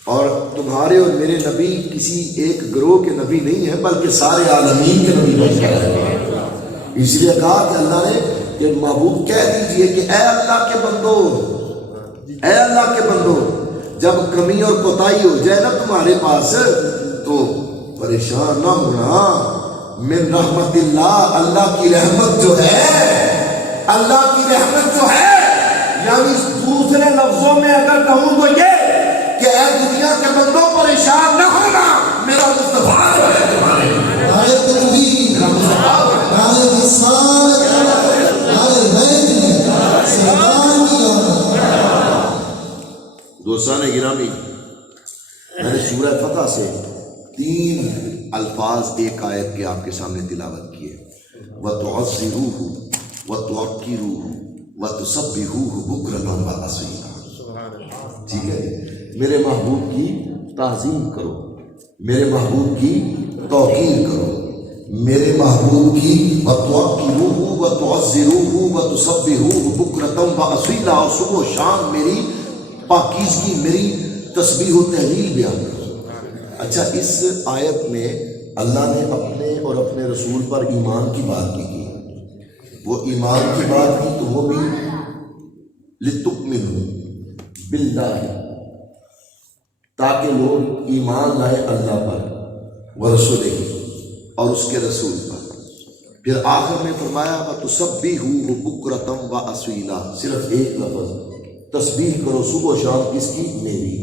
اور تمہارے اور میرے نبی کسی ایک گروہ کے نبی نہیں ہیں بلکہ سارے عالمین کے نبی بن گئے ہیں. اس لیے کہا کہ اللہ نے کہ محبوب کہہ دیجئے کہ اے اللہ کے بندو, اے اللہ کے بندو, جب کمی اور کوتاہی ہو جائے نا تمہارے پاس تو پریشان نہ ہونا. من رحمت اللہ, اللہ کی رحمت جو ہے, اللہ کی رحمت جو ہے, یعنی دوسرے لفظوں میں اگر کہوں تو یہ کہ دنیا کے بندوں پریشان نہ ہونا، میرا مصطفیٰ جو ہے تمہارے لیے، نعرہ تکبیر، میرا مصطفیٰ جو ہے۔ نعرہ رسالت، نعرہ حیدر، سلطان کی آمد۔ دوستان گرامی، میں نے سورہ فتح سے 3 الفاظ ایک آیت کے آپ کے سامنے تلاوت کیے، وَتُعَزِّرُوهُ وَتُعَقِّرُوهُ وَتُسَبِّحُوهُ بُكْرَةً وَأَصِيلًا۔ ٹھیک ہے، میرے محبوب کی تعظیم کرو، میرے محبوب کی توقیر کرو، میرے محبوب کی وَتُعَقِّرُوهُ وَتُعَزِّرُوهُ وَتُسَبِّحُوهُ بُكْرَةً وَأَصِيلًا، اور صبح و شام میری پاکیزگی، میری تسبیح و تحلیل بیان کرو۔ اچھا، اس آیت میں اللہ نے اپنے اور اپنے رسول پر ایمان کی بات کی، وہ ایمان کی بات کی تو وہ بھی لِتُؤْمِنُوا بِاللَّهِ، تاکہ لوگ ایمان لائیں اللہ پر، وَرَسُولِهِ، اور اس کے رسول پر۔ پھر آخر میں فرمایا وَتُسَبِّحُوهُ بُكْرَةً وَأَصِيلًا، صرف ایک لفظ، تسبیح کرو صبح و شام، کس کی؟ میری۔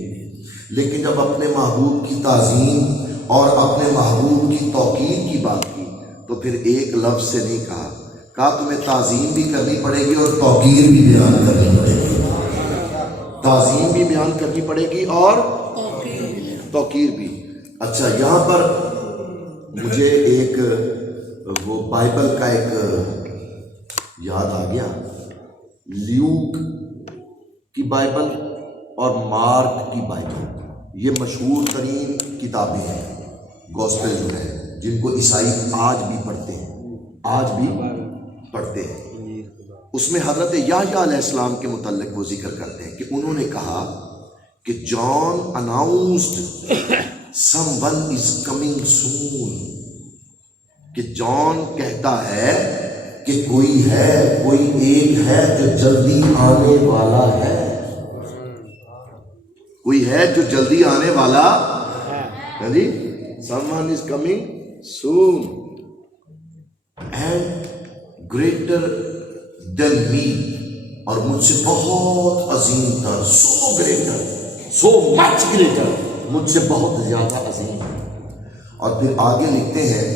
لیکن جب اپنے محبوب کی تعظیم اور اپنے محبوب کی توقیر کی بات کی تو پھر ایک لفظ سے نہیں کہا تمہیں تعظیم بھی کرنی پڑے گی اور توقیر بھی بیان کرنی پڑے گی، تعظیم بھی بیان کرنی پڑے گی اور توقیر بھی۔ اچھا، یہاں پر مجھے ایک وہ بائبل کا ایک یاد آ گیا، لیوک کی بائبل اور مارک کی بائبل، یہ مشہور ترین کتابیں ہیں، گوسپل جو ہے، جن کو عیسائی آج بھی پڑھتے ہیں، آج بھی پڑھتے ہیں۔ اس میں حضرت یحییٰ علیہ السلام کے متعلق وہ ذکر کرتے ہیں کہ انہوں نے کہا کہ John announced someone is coming soon, کہ جان کہتا ہے کہ کوئی ہے، کوئی ایک ہے جو جلدی آنے والا ہے، کوئی ہے جو جلدی آنے والا ہے جی، someone is coming soon and greater than me، اور مجھ سے بہت عظیم تر، so greater، so much greater، مجھ سے بہت زیادہ عظیم۔ اور پھر آگے لکھتے ہیں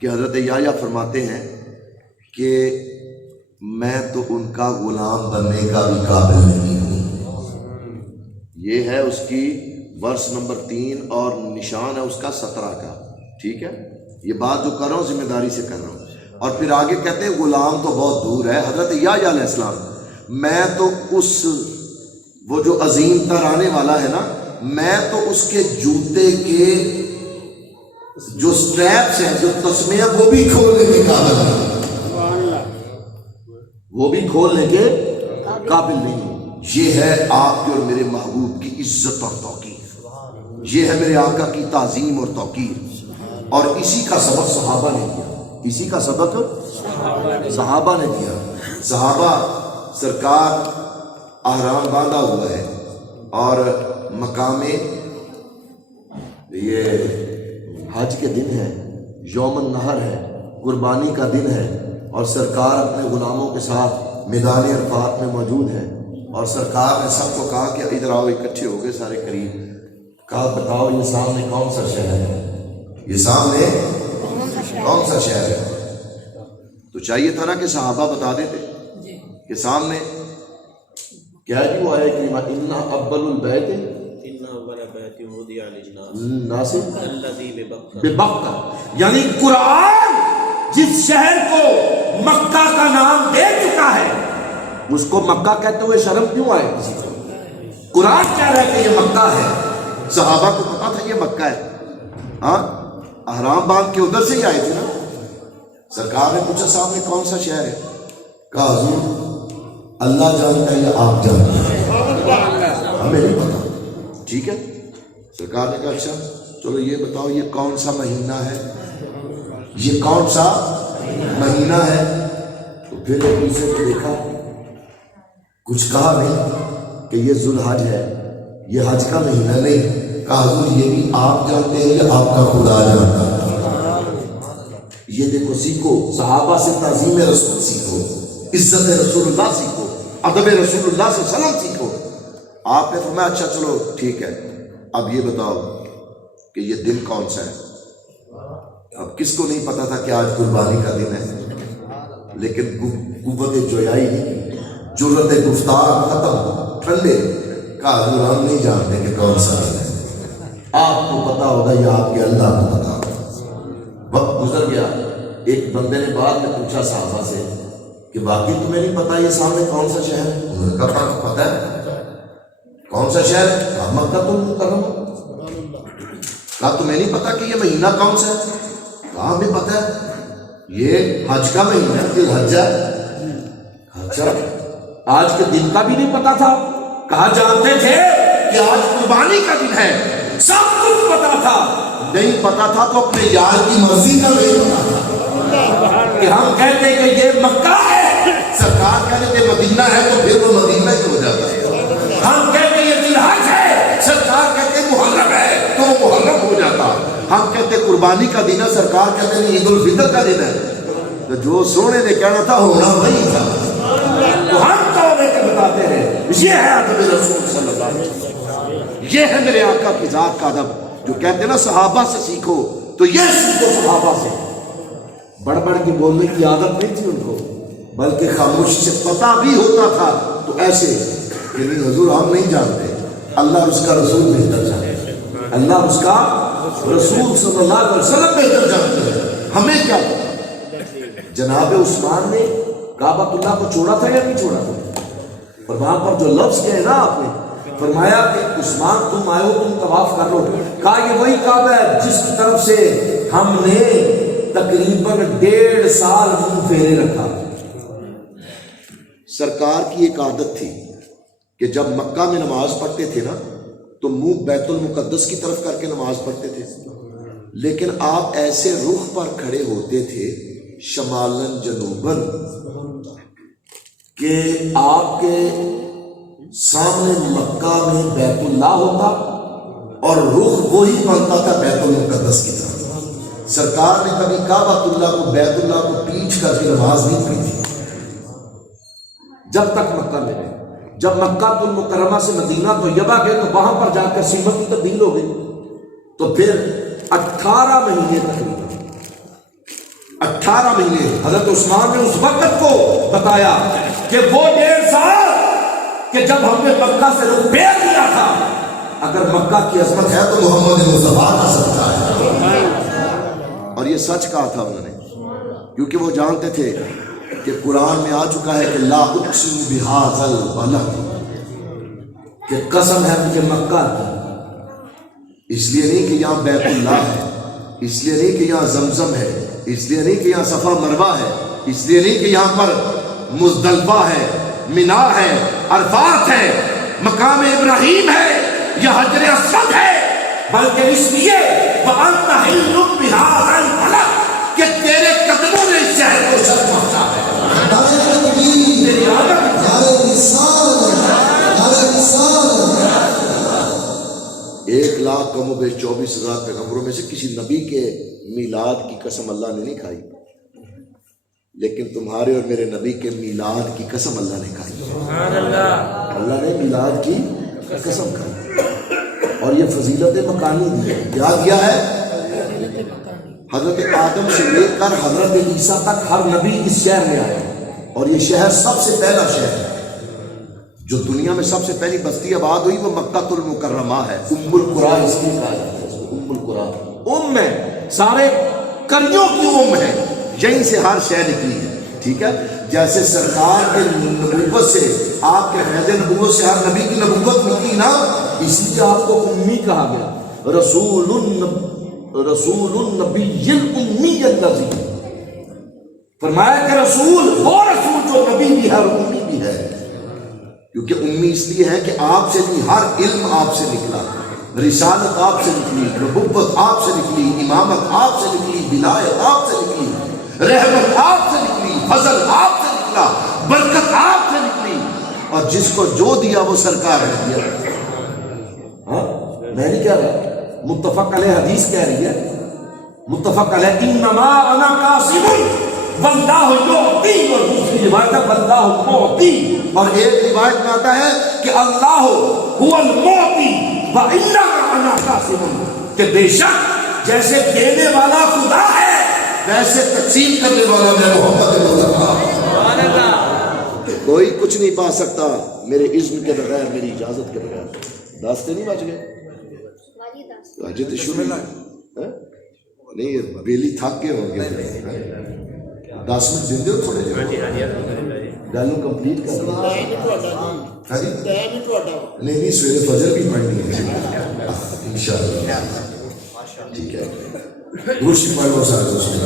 کہ حضرت یحییٰ فرماتے ہیں کہ میں تو ان کا غلام بننے کا بھی قابل نہیں ہوں۔ یہ ہے اس کی ورس نمبر 3 اور نشان ہے اس کا 17 کا، ٹھیک ہے، یہ بات جو کر رہا ہوں ذمہ داری سے کر رہا ہوں۔ اور پھر آگے کہتے ہیں غلام تو بہت دور ہے، حضرت یحییٰ علیہ السلام، میں تو اس وہ جو عظیم تر آنے والا ہے نا، میں تو اس کے جوتے کے جو سٹریپس ہیں، جو تسمے ہیں، وہ بھی کھولنے کے قابل نہیں، وہ بھی کھولنے کے قابل نہیں۔ یہ ہے آپ کے اور میرے محبوب کی عزت اور توقیر، یہ ہے میرے آقا کی تعظیم اور توقیر، اور اسی کا سبق صحابہ نے دیا، اسی کا سبق صحابہ نے دیا۔ صحابہ سرکار احرام باندھا ہوا ہے اور مقام یہ حج کے دن ہے، یوم النحر ہے، قربانی کا دن ہے، اور سرکار اپنے غلاموں کے ساتھ میدان عرفات میں موجود ہے، اور سرکار نے سب کو کہا کہ ادھر آؤ، اکٹھے ہو گئے سارے قریب، کہا بتاؤ یہ سامنے کون سا شہر ہے، یہ سامنے کون سا شہر ہے؟ تو چاہیے تھا نا کہ صحابہ بتا دیتے کہ سامنے کیا جی وہ آیا کریمہ اِنَّا أَوَّلُ الْبَيْتِ الناس ببکہ، یعنی قرآن جس شہر کو مکہ کا نام دے چکا ہے اس کو مکہ کہتے ہوئے شرم کیوں آئے کسی کو؟ قرآن کہہ رہا ہے کہ یہ مکہ ہے، صحابہ کو پتا تھا یہ مکہ ہے، ہاں احرام باندھ کے ادھر سے ہی آئے تھے نا۔ سرکار نے پوچھا سامنے کون سا شہر ہے؟ کہا حضور اللہ جانتا ہے یا آپ جانتے ہیں، ہمیں نہیں پتا۔ ٹھیک ہے، سرکار نے کہا اچھا چلو یہ بتاؤ یہ کون سا مہینہ ہے، یہ کون سا مہینہ ہے؟ تو پھر ایک دوسرے کو دیکھا، کچھ کہا نہیں کہ یہ ذوالحج ہے، یہ حج کا مہینہ نہیں۔ کہا حضور یہ بھی آپ جانتے ہیں یا آپ کا خدا جانتا ہے؟ یہ دیکھو، سیکھو صحابہ سے تعظیم رسول سیکھو، عزت رسول اللہ سیکھو، ادب رسول اللہ صلی اللہ علیہ وسلم سیکھو۔ آپ نے فرمایا اچھا چلو ٹھیک ہے، اب یہ بتاؤ کہ یہ دن کون سا ہے؟ اب کس کو نہیں پتا تھا کہ آج قربانی کا دن ہے، لیکن قوت جویائی نہیں، جرأت گفتار ختم، ٹھنڈے کا حضور ہم نہیں جانتے کہ کون سا دن ہے، آپ کو پتا ہوگا یا آپ کے اللہ کو پتا ہوگا۔ وقت گزر گیا، ایک بندے نے بعد میں پوچھا صحابہ سے کہ باقی تمہیں نہیں پتا یہ سامنے کون سا شہر ہے؟ انہوں نے کہا پتا ہے۔ کون سا شہر ہے؟ مکہ المکرمہ۔ کہا تمہیں نہیں پتا کہ یہ مہینہ کون سا ہے؟ کہا ہمیں پتا ہے، یہ حج کا مہینہ ہے، ذی الحجہ ہے۔ اچھا آج کے دن کا بھی نہیں پتا تھا؟ کہا جانتے تھے کہ آج قربانی کا دن ہے؟ سب کچھ پتا تھا، نہیں پتا تھا تو اپنے یار کی مرضی کا نہیں پتا تھا کہ ہم کہتے کہ یہ مکہ ہے، سرکار کہتے تھے مدینہ ہے تو پھر وہ مدینہ ہی ہو جاتا ہے، ہم کہتے یہ ذی الحج ہے، سرکار کہتے محرم ہے تو وہ محرم ہو جاتا، ہم کہتے قربانی کا دن ہے، سرکار کہتے نہیں عید الفطر کا دن ہے، تو جو سونے نے کہنا تھا ہونا وہی تھا۔ تو ہم توبے کے بتاتے ہیں یہ ہے ادب رسول صلی اللہ علیہ وسلم، یہ ہے میرے آقا کی ذات کا ادب، جو کہتے ہیں نا صحابہ سے سیکھو، تو یہ سیکھو صحابہ سے۔ بڑھ بڑھ کے بولنے کی عادت نہیں تھی ان کو، بلکہ خاموش سے پتہ بھی ہوتا تھا تو ایسے کہ نہیں حضور ہم نہیں جانتے، اللہ اس کا رسول بہتر جانتے ہیں، اللہ اس کا رسول صلی اللہ علیہ وسلم بہتر جانتے ہیں، ہمیں کیا پتا۔ جناب عثمان نے کعبۃ اللہ کو چھوڑا تھا یا نہیں چھوڑا تھا؟ اور وہاں پر جو لفظ کہے نا آپ نے، فرمایا کہ عثمان تم آئے ہو تم طواف کر لو، کہا یہ وہی کعبہ ہے جس کی طرف سے ہم نے تقریباً 1.5 سال منہ پھیرے رکھا۔ سرکار کی ایک عادت تھی کہ جب مکہ میں نماز پڑھتے تھے نا تو منہ بیت المقدس کی طرف کر کے نماز پڑھتے تھے، لیکن آپ ایسے رخ پر کھڑے ہوتے تھے شمالن جنوبن کہ آپ کے سامنے مکہ میں بیت اللہ ہوتا اور رخ وہی بنتا تھا بیت المقدس کی طرف۔ سرکار نے کبھی کعبۃ اللہ کو بیت اللہ کو پیچھ کر کے نماز نہیں پڑھی تھی جب تک مکہ میں رہے۔ جب مکہ المکرمہ سے مدینہ طیبہ گئے تو وہاں پر جا کر سمت کی تبدیل ہو گئی، تو پھر 18 مہینے تقریباً 18 مہینے حضرت عثمان نے اس وقت کو بتایا کہ وہ 1.5 سال کہ جب ہم نے مکہ سے رخ پھیر دیا تھا، اگر مکہ کی عظمت ہے تو محمد مصطفیٰ کا سچا ہے۔ اور یہ سچ کہا تھا انہوں نے، کیونکہ وہ جانتے تھے کہ قرآن میں آ چکا ہے کہ لا اقسم بہذا البلد، کہ قسم ہے مجھے مکہ کی، اس لیے نہیں کہ یہاں بیت اللہ ہے، اس لیے نہیں کہ یہاں زمزم ہے، اس لیے نہیں کہ یہاں صفا مروہ ہے، اس لیے نہیں کہ یہاں پر مزدلفہ ہے، مینا ہے، عرفات ہے، مقام ابراہیم ہے یا حجر اسود ہے، بلکہ اس لیے وَأَنْتَ حِلٌّ بِهَٰذَا الْبَلَدِ کہ تیرے قدموں نے اس شہر کو شرف پہنچا ہے۔ نعرہ تکبیر، تیری عادت نعرہ رسالت، نعرہ رسالت۔ 1,00,000 کم و بیش 24,000 پیغمبروں میں سے کسی نبی کے میلاد کی قسم اللہ نے نہیں کھائی، لیکن تمہارے اور میرے نبی کے میلاد کی قسم اللہ نے کھائی۔ اللہ نے میلاد کی قسم کھائی، اور یہ فضیلت مکانی دی ہے۔ کیا دیا ہے؟ حضرت آدم سے لے کر حضرت عیسیٰ تک ہر نبی اس شہر میں آیا، اور یہ شہر سب سے پہلا شہر ہے۔ جو دنیا میں سب سے پہلی بستی آباد ہوئی وہ مکہ المکرمہ ہے، ام القریٰ اس لیے کہا جاتا ہے اس کو، ام القریٰ، ام ہے، سارے کریوں کی ام ہے، یہیں سے ہر شے نکلی ہے، ٹھیک ہے۔ جیسے سرکار کے نبوت سے، آپ کے فیض نبوت سے ہر نبی کی نبوت نکلی نا، اس لیے آپ کو امی کہا گیا، رسول النبی الامی الذی، فرمایا کہ رسول وہ رسول جو نبی بھی ہے اور امی بھی ہے۔ کیونکہ امی اس لیے ہے کہ آپ سے نہیں، ہر علم آپ سے نکلا، رسالت آپ سے نکلی، نبوت آپ سے نکلی، امامت آپ سے نکلی، ولایت آپ سے نکلی، رحمت آپ سے نکلی، فضل آپ سے نکلا، برکت آپ سے نکلی، اور جس کو جو دیا وہ سرکار نے دیا۔ ہاں میں نہیں کہہ رہا، متفق علیہ حدیث کہہ رہی ہے، متفق علیہ انما انا قاسم واللہ یعطی، اور دوسری روایت ہے واللہ معطی، اور ایک روایت میں آتا ہے کہ اللہ هو المعطی وإنما أنا قاسم، کہ بے شک جیسے دینے والا خدا ہے ویسے تقسیم کرنے والا میں محمد مصطفیٰ۔ کوئی کچھ نہیں پا سکتا میرے اذن کے بغیر، میری اجازت کے بغیر۔ داستے نہیں بچ گئے؟ واجد شروع نہیں، بیلی تھک کے ہوں گے۔ 10 منٹ دن دے تھوڑے جائے گالوں کمپلیٹ کر دیں۔ نہیں سویرے فجر بھی پڑھنی ہے انشاءاللہ، ٹھیک ہے۔ روشی پڑھو ساتھ اس میں۔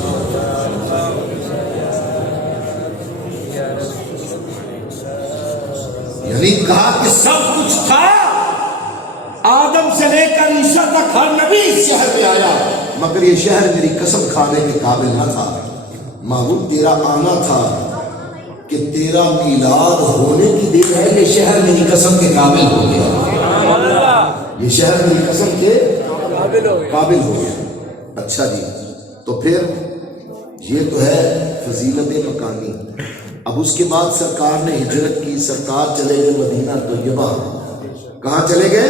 یعنی کہا کہ سب کچھ تھا، آدم سے لے کر عیسیٰ تک ہر نبی اس شہر میں آیا، مگر یہ شہر میری قسم کھانے کے قابل نہ تھا۔ معبود تیرا آنا تھا کہ تیرا میلاد ہونے کی دیر ہے، یہ شہر میری قسم کے قابل ہو گیا، یہ شہر میری قسم کے قابل ہو گیا۔ اچھا جی، تو پھر یہ تو ہے فضیلت مکانی۔ اب اس کے بعد سرکار نے ہجرت کی، سرکار چلے گئے مدینہ طیبہ۔ کہاں چلے گئے؟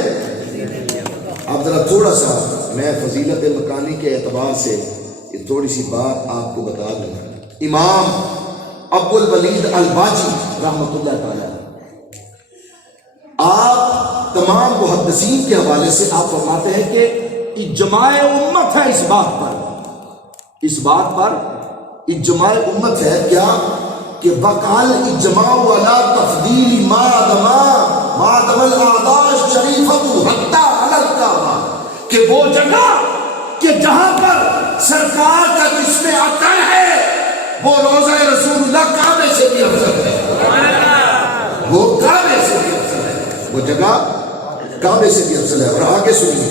اب ذرا تھوڑا سا میں فضیلت مکانی کے اعتبار سے یہ تھوڑی سی بات آپ کو بتا دوں۔ امام ابو الولید الباجی رحمۃ اللہ تعالی، آپ تمام محدثین کے حوالے سے آپ فرماتے ہیں کہ اجماع امت ہے اس بات پر اجماع امت ہے کیا کہ وقال اجماع علی تفضیل ما دم الاعضاء الشریفۃ حتی علی الکعبہ، کہ وہ جگہ کہ جہاں پر سرکار کا جسم اطہر ہے وہ روضہ رسول اللہ کعبے سے بھی افضل ہے، وہ کعبے سے بھی افضل ہے، وہ جگہ کعبے سے بھی افضل ہے۔ اور آگے سنیے،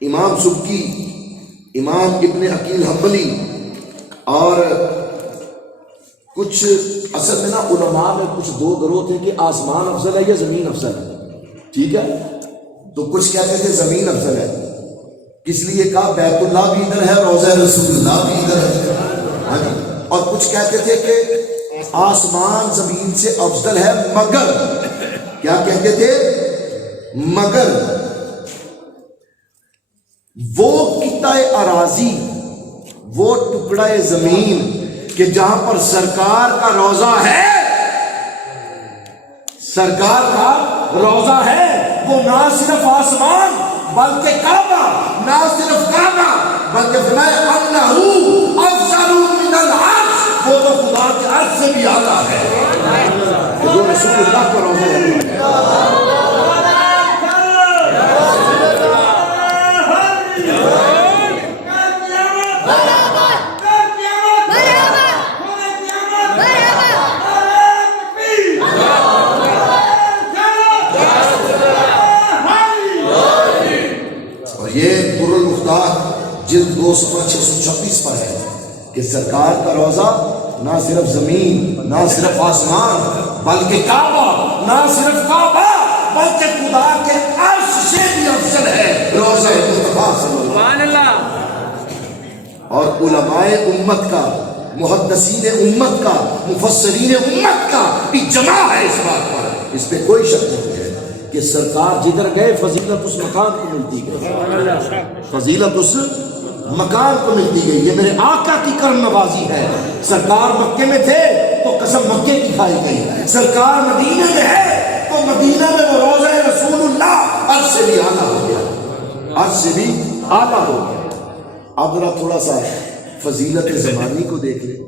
امام سبکی، امام ابن عقیل حنبلی اور کچھ اصل میں نا علماء میں کچھ دو گروہ تھے کہ آسمان افضل ہے یا زمین افضل ہے، ٹھیک ہے؟ تو کچھ کہتے تھے زمین افضل ہے، کس لیے کہا بیت اللہ بھی ادھر ہے، روضہ رسول اللہ بھی ادھر ہے، ہاں جی۔ اور کچھ کہتے تھے کہ آسمان زمین سے افضل ہے، مگر کیا کہتے تھے؟ مگر وہ قطع اراضی، وہ ٹکڑا زمین کہ جہاں پر سرکار کا روضہ ہے، سرکار کا روضہ ہے، وہ نہ صرف آسمان بلکہ کعبہ، نہ صرف کعبہ بلکہ فرمایا انہ افضل من العرش، وہ تو خدا کے عرش سے بھی اعلیٰ ہے، جو رسول اللہ کا روضہ ہے۔ یہ در المختار جلد 2 صفحہ 636 پر ہے کہ سرکار کا روضہ نہ صرف زمین، نہ صرف آسمان بلکہ کعبہ، نہ صرف کعبہ بلکہ خدا کے عرش سے بھی افضل ہے، روضہ مصطفیٰ صلی اللہ علیہ وسلم۔ اور علماء امت کا، محدثین امت کا، مفسرین امت کا اجماع ہے اس بات پر، اس پہ کوئی شک نہیں ہے کہ سرکار جدھر گئے فضیلت اس مکان کو ملتی گئی، فضیلت اس مکان کو ملتی گئی۔ یہ میرے آقا کی کرم نوازی ہے، سرکار مکے میں تھے تو قسم مکے کی کھائی گئی، سرکار مدینے میں ہے تو مدینہ میں وہ روضہ رسول اللہ عرش سے بھی اعلیٰ ہو گیا، عرش سے بھی اعلیٰ ہو گیا۔ اب ذرا تھوڑا سا فضیلت زمانی کو دیکھ لیں،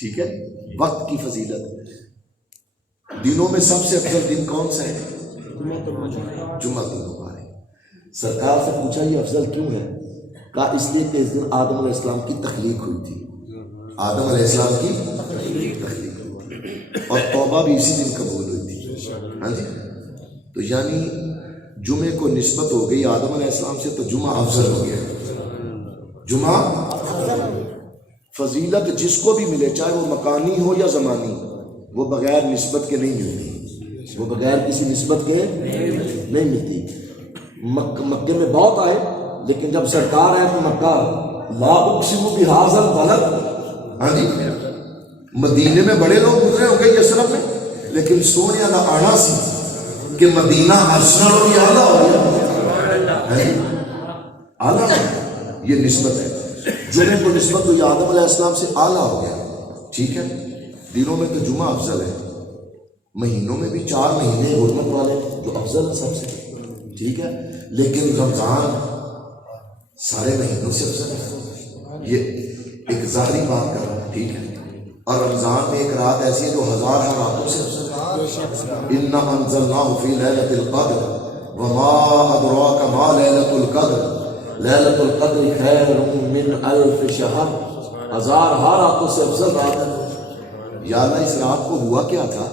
ٹھیک ہے؟ وقت کی فضیلت، دنوں میں سب سے افضل دن کون سا ہے؟ جمعہ مبارک۔ سرکار سے پوچھا یہ افضل کیوں ہے؟ کہا اس لیے کہ اس دن آدم علیہ السلام کی تخلیق ہوئی تھی، آدم علیہ السلام کی تخلیق ہوئی اور توبہ بھی اسی دن قبول ہوئی تھی، ہاں جی۔ تو یعنی جمعے کو نسبت ہو گئی آدم علیہ السلام سے، تو جمعہ افضل ہو گیا، جمعہ فضیلت جس کو بھی ملے، چاہے وہ مکانی ہو یا زمانی، وہ بغیر نسبت کے نہیں ملتی، وہ بغیر کسی نسبت کے نہیں ملتی۔ مکے میں بہت آئے، لیکن جب سرکار ہے تو مکہ لا اقسم بہذا البلد. ہاں جی مدینے میں بڑے لوگ گزرے ہوں گے یسرب میں، لیکن سونے کا آنا سی کہ مدینہ ارسنا بھی آلہ ہو گیا. آلہ یہ نسبت ہے، جمعے کو نسبت ہوئی آدم علیہ السلام سے آلہ ہو گیا. ٹھیک ہے، دنوں میں تو جمعہ افضل ہے، مہینوں میں بھی 4 مہینے حرمت والے جو افضل ہے سب سے. ٹھیک ہے، لیکن رمضان سارے مہینوں سے افضل ہے. یہ ایک ظاہری بات کر رہا ہوں. ٹھیک ہے، اور رمضان میں ایک رات ایسی ہے جو 1000 راتوں سے افضل ہے. اِنَّا أَنزَلْنَاهُ فِي لَيْلَةِ الْقَدْرِ وَمَا أَدْرَاكَ مَا لَيْلَةُ الْقَدْرِ لَيْلَةُ الْقَدْرِ خَيْرٌ مِّنْ أَلْفِ شَهْرٍ. 1000 راتوں سے افضل رات ہے. یا اللہ اس رات کو ہوا کیا تھا؟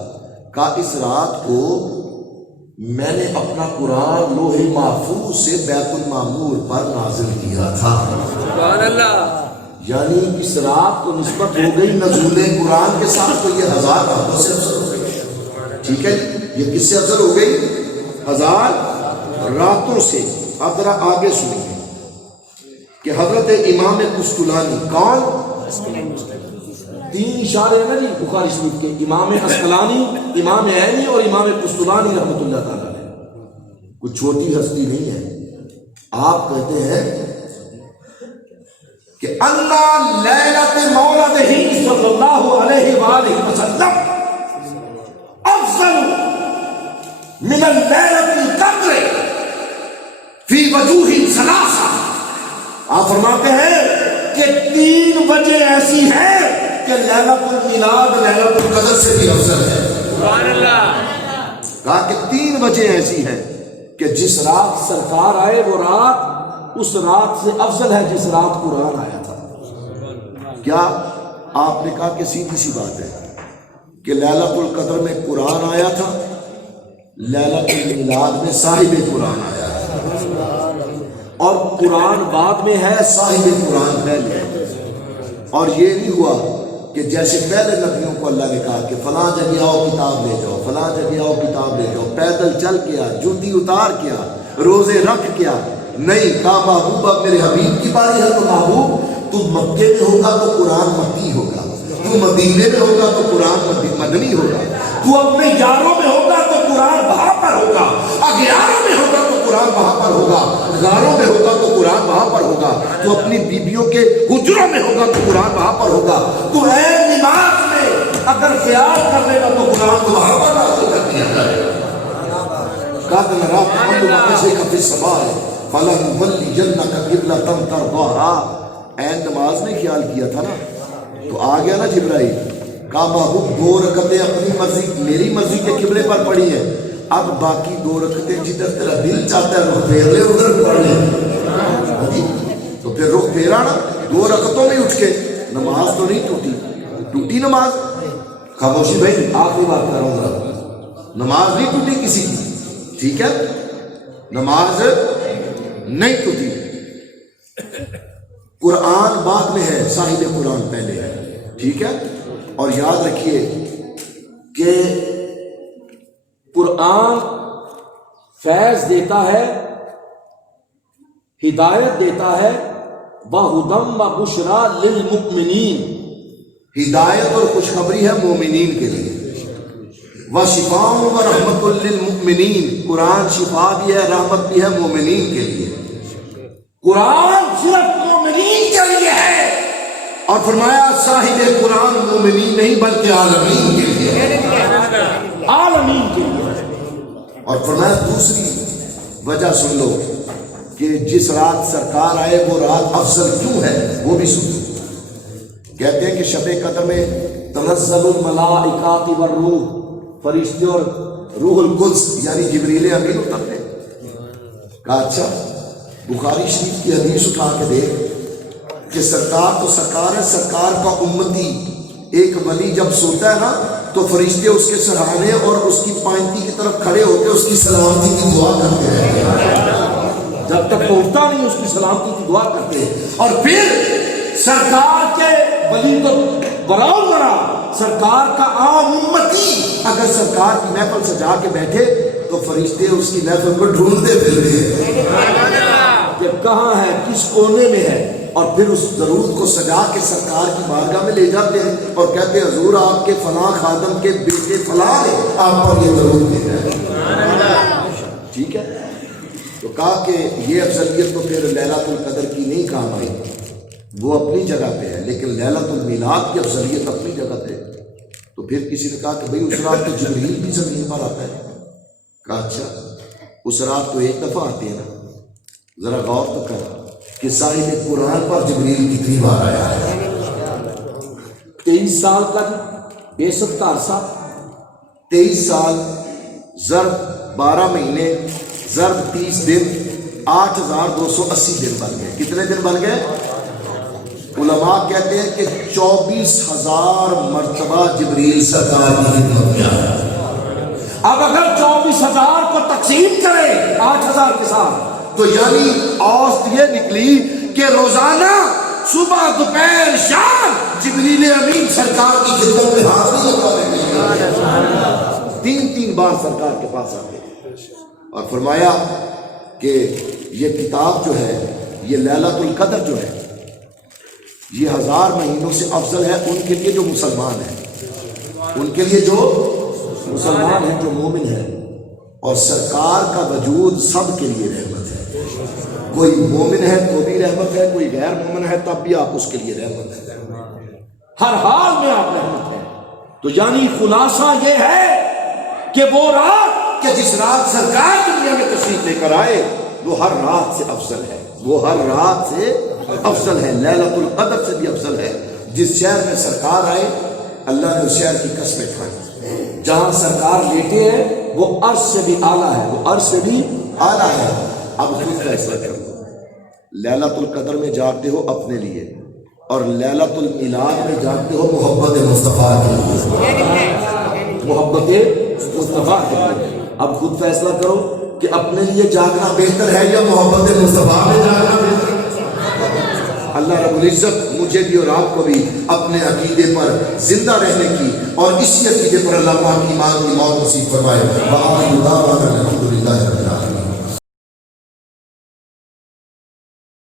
کہا اس رات کو میں نے اپنا قرآن لوح محفوظ سے بیت المعمور پر نازل کیا تھا. سبحان اللہ. یعنی اس رات کو نسبت ہو گئی نزول قرآن کے ساتھ، تو یہ 1000 راتوں سے افضل ہو گئی. ٹھیک ہے، یہ کس سے افضل ہو گئی؟ 1000 راتوں سے. اب ذرا آگے سنیے کہ حضرت امام قسطلانی کون؟ 3 اشارے ہیں نا جی بخاری شریف کے، امام عسقلانی، امام عینی اور امام قسطلانی رحمۃ اللہ تعالیٰ علیہ. کوئی چھوٹی ہستی نہیں ہے. آپ کہتے ہیں کہ اللہ لیلۃ مولدہ صلی اللہ علیہ وآلہ وسلم افضل من اللیلۃ القدر فی وجوہ ثلاثہ. آپ فرماتے ہیں کہ 3 وجہ ایسی ہیں کہ لیلۃ المیلاد لیلۃ القدر سے بھی افضل ہے. سبحان اللہ. کہا کہ 3 وجہ ایسی ہیں کہ جس رات سرکار آئے وہ رات اس رات سے افضل ہے جس رات قرآن آیا تھا. کیا آپ نے کہا کہ سیدھی سی بات ہے کہ لیلۃ القدر میں قرآن آیا تھا، لیلۃ المیلاد میں صاحب قرآن آیا ہے، اور قرآن بعد میں ہے، صاحب قرآن پہلے ہے. اور یہ نہیں ہوا کہ جیسے پہلے نبیوں کو اللہ نے کہا کہ فلاں جگہ آؤ کتاب لے جاؤ، فلاں جگہ آؤ کتاب لے جاؤ، پیدل چل کیا، جوتی اتار کیا، روزے رکھ کیا. نہیں، کہا محبوب اب میرے حبیب کی باری ہے تو محبوب تو مکے میں ہوگا تو قرآن مکی ہوگا، تو مدینے میں ہوگا تو قرآن مدنی ہوگا، تو اپنے یاروں میں ہوگا تو قرآن وہاں پر ہوگا، اغیاروں میں ہوگا تو قرآن وہاں پر ہوگا، غاروں میں ہوگا تو قرآن وہاں پر ہوگا، تو اپنی بیبیوں کے حجروں میں ہوگا تو قرآن وہاں پر ہوگا. تو اے نماز میں اگر خیال کر لے گا تو قرآن کو وہاں پر نازل کر دیا جائے گا. قد نرى تقلب وجهك في السماء فلنولينك قبلة ترضاها. این نماز میں خیال کیا تھا نا تو آ گیا نا جبرائیل. کہا محبوب 2 رکعتیں اپنی مرضی میری مرضی کے قبلے پر پڑھی ہیں، اب باقی 2 رکعتیں جدھر تیرا دل چاہتا ہے رخ پھیر لے ادھر پڑھ لے. تو پھر رخ پھیرا نا 2 رکعتوں میں اٹھ کے. نماز تو نہیں ٹوٹی نماز. خاموشی بھائی آخری بات کر رہا ہوں ذرا. نماز نہیں ٹوٹی کسی کی. ٹھیک ہے، نماز نہیں ٹوٹی. قرآن بعد میں ہے، صاحب قرآن پہلے ہے. ٹھیک ہے، اور یاد رکھیے کہ قرآن فیض دیتا ہے، ہدایت دیتا ہے، وَهُدًى وَبُشْرَى لِلْمُؤْمِنِينَ. ہدایت اور خوشخبری ہے مومنین کے لیے. وَشِفَاءٌ وَرَحْمَةٌ لِلْمُؤْمِنِينَ. قرآن شفا بھی ہے، رحمت بھی ہے مومنین کے لیے. قرآن صرف مومنین کے لیے ہے، اور فرمایا صاحب قرآن مومنین نہیں بلکہ عالمین کے لیے، عالمین کے لیے. اور فرمایا دوسری وجہ سن لو کہ جس رات سرکار آئے وہ رات افضل کیوں ہے وہ بھی سن لو. کہتے ہیں کہ شب قدر میں تنزل الملائکات والروح، فرشتے اور روح القدس یعنی جبریل امین اترتے. کہا اچھا بخاری شریف کی حدیث اٹھا کے دیکھ کہ سرکار تو سرکار ہے، سرکار کا امتی ایک ولی جب سوتا ہے نا تو فرشتے اس کے سرہانے اور اس کی پائنتی کی طرف کھڑے ہوتے اس کی سلامتی کی دعا کرتے ہیں. جب تک پہنچتا نہیں اس کی سلامتی کی دعا کرتے ہیں. اور پھر سرکار کے ولی کو براؤ ذرا، سرکار کا عام امتی اگر سرکار کی محفل سجا کے بیٹھے تو فرشتے اس کی محفل کو ڈھونڈتے پھر رہے ہیں کہ کہاں ہے، کس کونے میں ہے، اور پھر اس ضرورت کو سجا کے سرکار کی بارگاہ میں لے جاتے ہیں اور کہتے ہیں حضور آپ کے فلاں خادم کے بیٹے فلاں نے آپ پر یہ ضرورت دے ہے. ٹھیک ہے. تو کہا کہ یہ افضلیت تو پھر لیلۃ القدر کی نہیں کام آئی، وہ اپنی جگہ پہ ہے، لیکن لیلۃ المیلاد کی افضلیت اپنی جگہ پہ. تو پھر کسی نے کہا کہ بھئی اس رات تو جبریل بھی زمین پر آتا ہے. کہا اچھا اس رات تو ایک دفعہ آتے ہیں نا، ذرا غور تو کر کہ صاحب قرآن پر جبریل کتنی بار آیا ہے. 23 سال کا بے ست کا عرصہ، 23 سال ضرب 12 مہینے ضرب 30 دن 8280 دن بن گئے. کتنے دن بن گئے؟ علماء کہتے ہیں کہ 24,000 مرتبہ جبریل سرکار کی خدمت میں آیا. اب اگر 24,000 کو تقسیم کرے 8,000 کے ساتھ تو یعنی اوسط یہ نکلی کہ روزانہ صبح دوپہر شام جبریل امین سرکار کی خدمت میں حاضری لگانے کے لیے 3 بار سرکار کے پاس آتے اور فرمایا کہ یہ کتاب جو ہے، یہ لیلۃ القدر جو ہے، یہ 1000 مہینوں سے افضل ہے ان کے لیے جو مسلمان ہیں، ان کے لیے جو مسلمان ہیں، جو مومن ہیں. اور سرکار کا وجود سب کے لیے رحمت ہے. کوئی مومن ہے تو بھی رحمت ہے، کوئی غیر مومن ہے تب بھی آپ اس کے لیے رحمت ہے. ہر حال میں آپ رحمت ہے. تو یعنی خلاصہ یہ ہے کہ وہ رات کہ جس رات سرکار دنیا میں تشریف لے کر آئے وہ ہر رات سے افضل ہے، وہ ہر رات سے افضل ہے، لیلۃ القدر سے بھی افضل ہے. جس شہر میں سرکار آئے اللہ نے اس شہر کی قسمیں کھائی. جہاں سرکار لیٹے ہیں وہ عرش سے بھی اعلیٰ ہے، وہ عرش سے بھی اعلیٰ ہے. اب خود فیصلہ کرو، لیلۃ القدر میں جاگتے ہو اپنے لیے اور لیلۃ المیلاد میں جاگتے ہو محبت مصطفیٰ کے لیے، محبت مصطفیٰ کے لیے. اب خود فیصلہ کرو کہ اپنے لیے جاگنا بہتر ہے یا محبت مصطفیٰ میں جاگنا بہتر ہے. اللہ رب العزت مجھے بھی اور آپ کو بھی اپنے عقیدے پر زندہ رہنے کی اور اسی عقیدے پر اللہ پاک ایمان کی موت نصیب فرمائے. وآخر دعوانا الحمدللہ رب العالمین.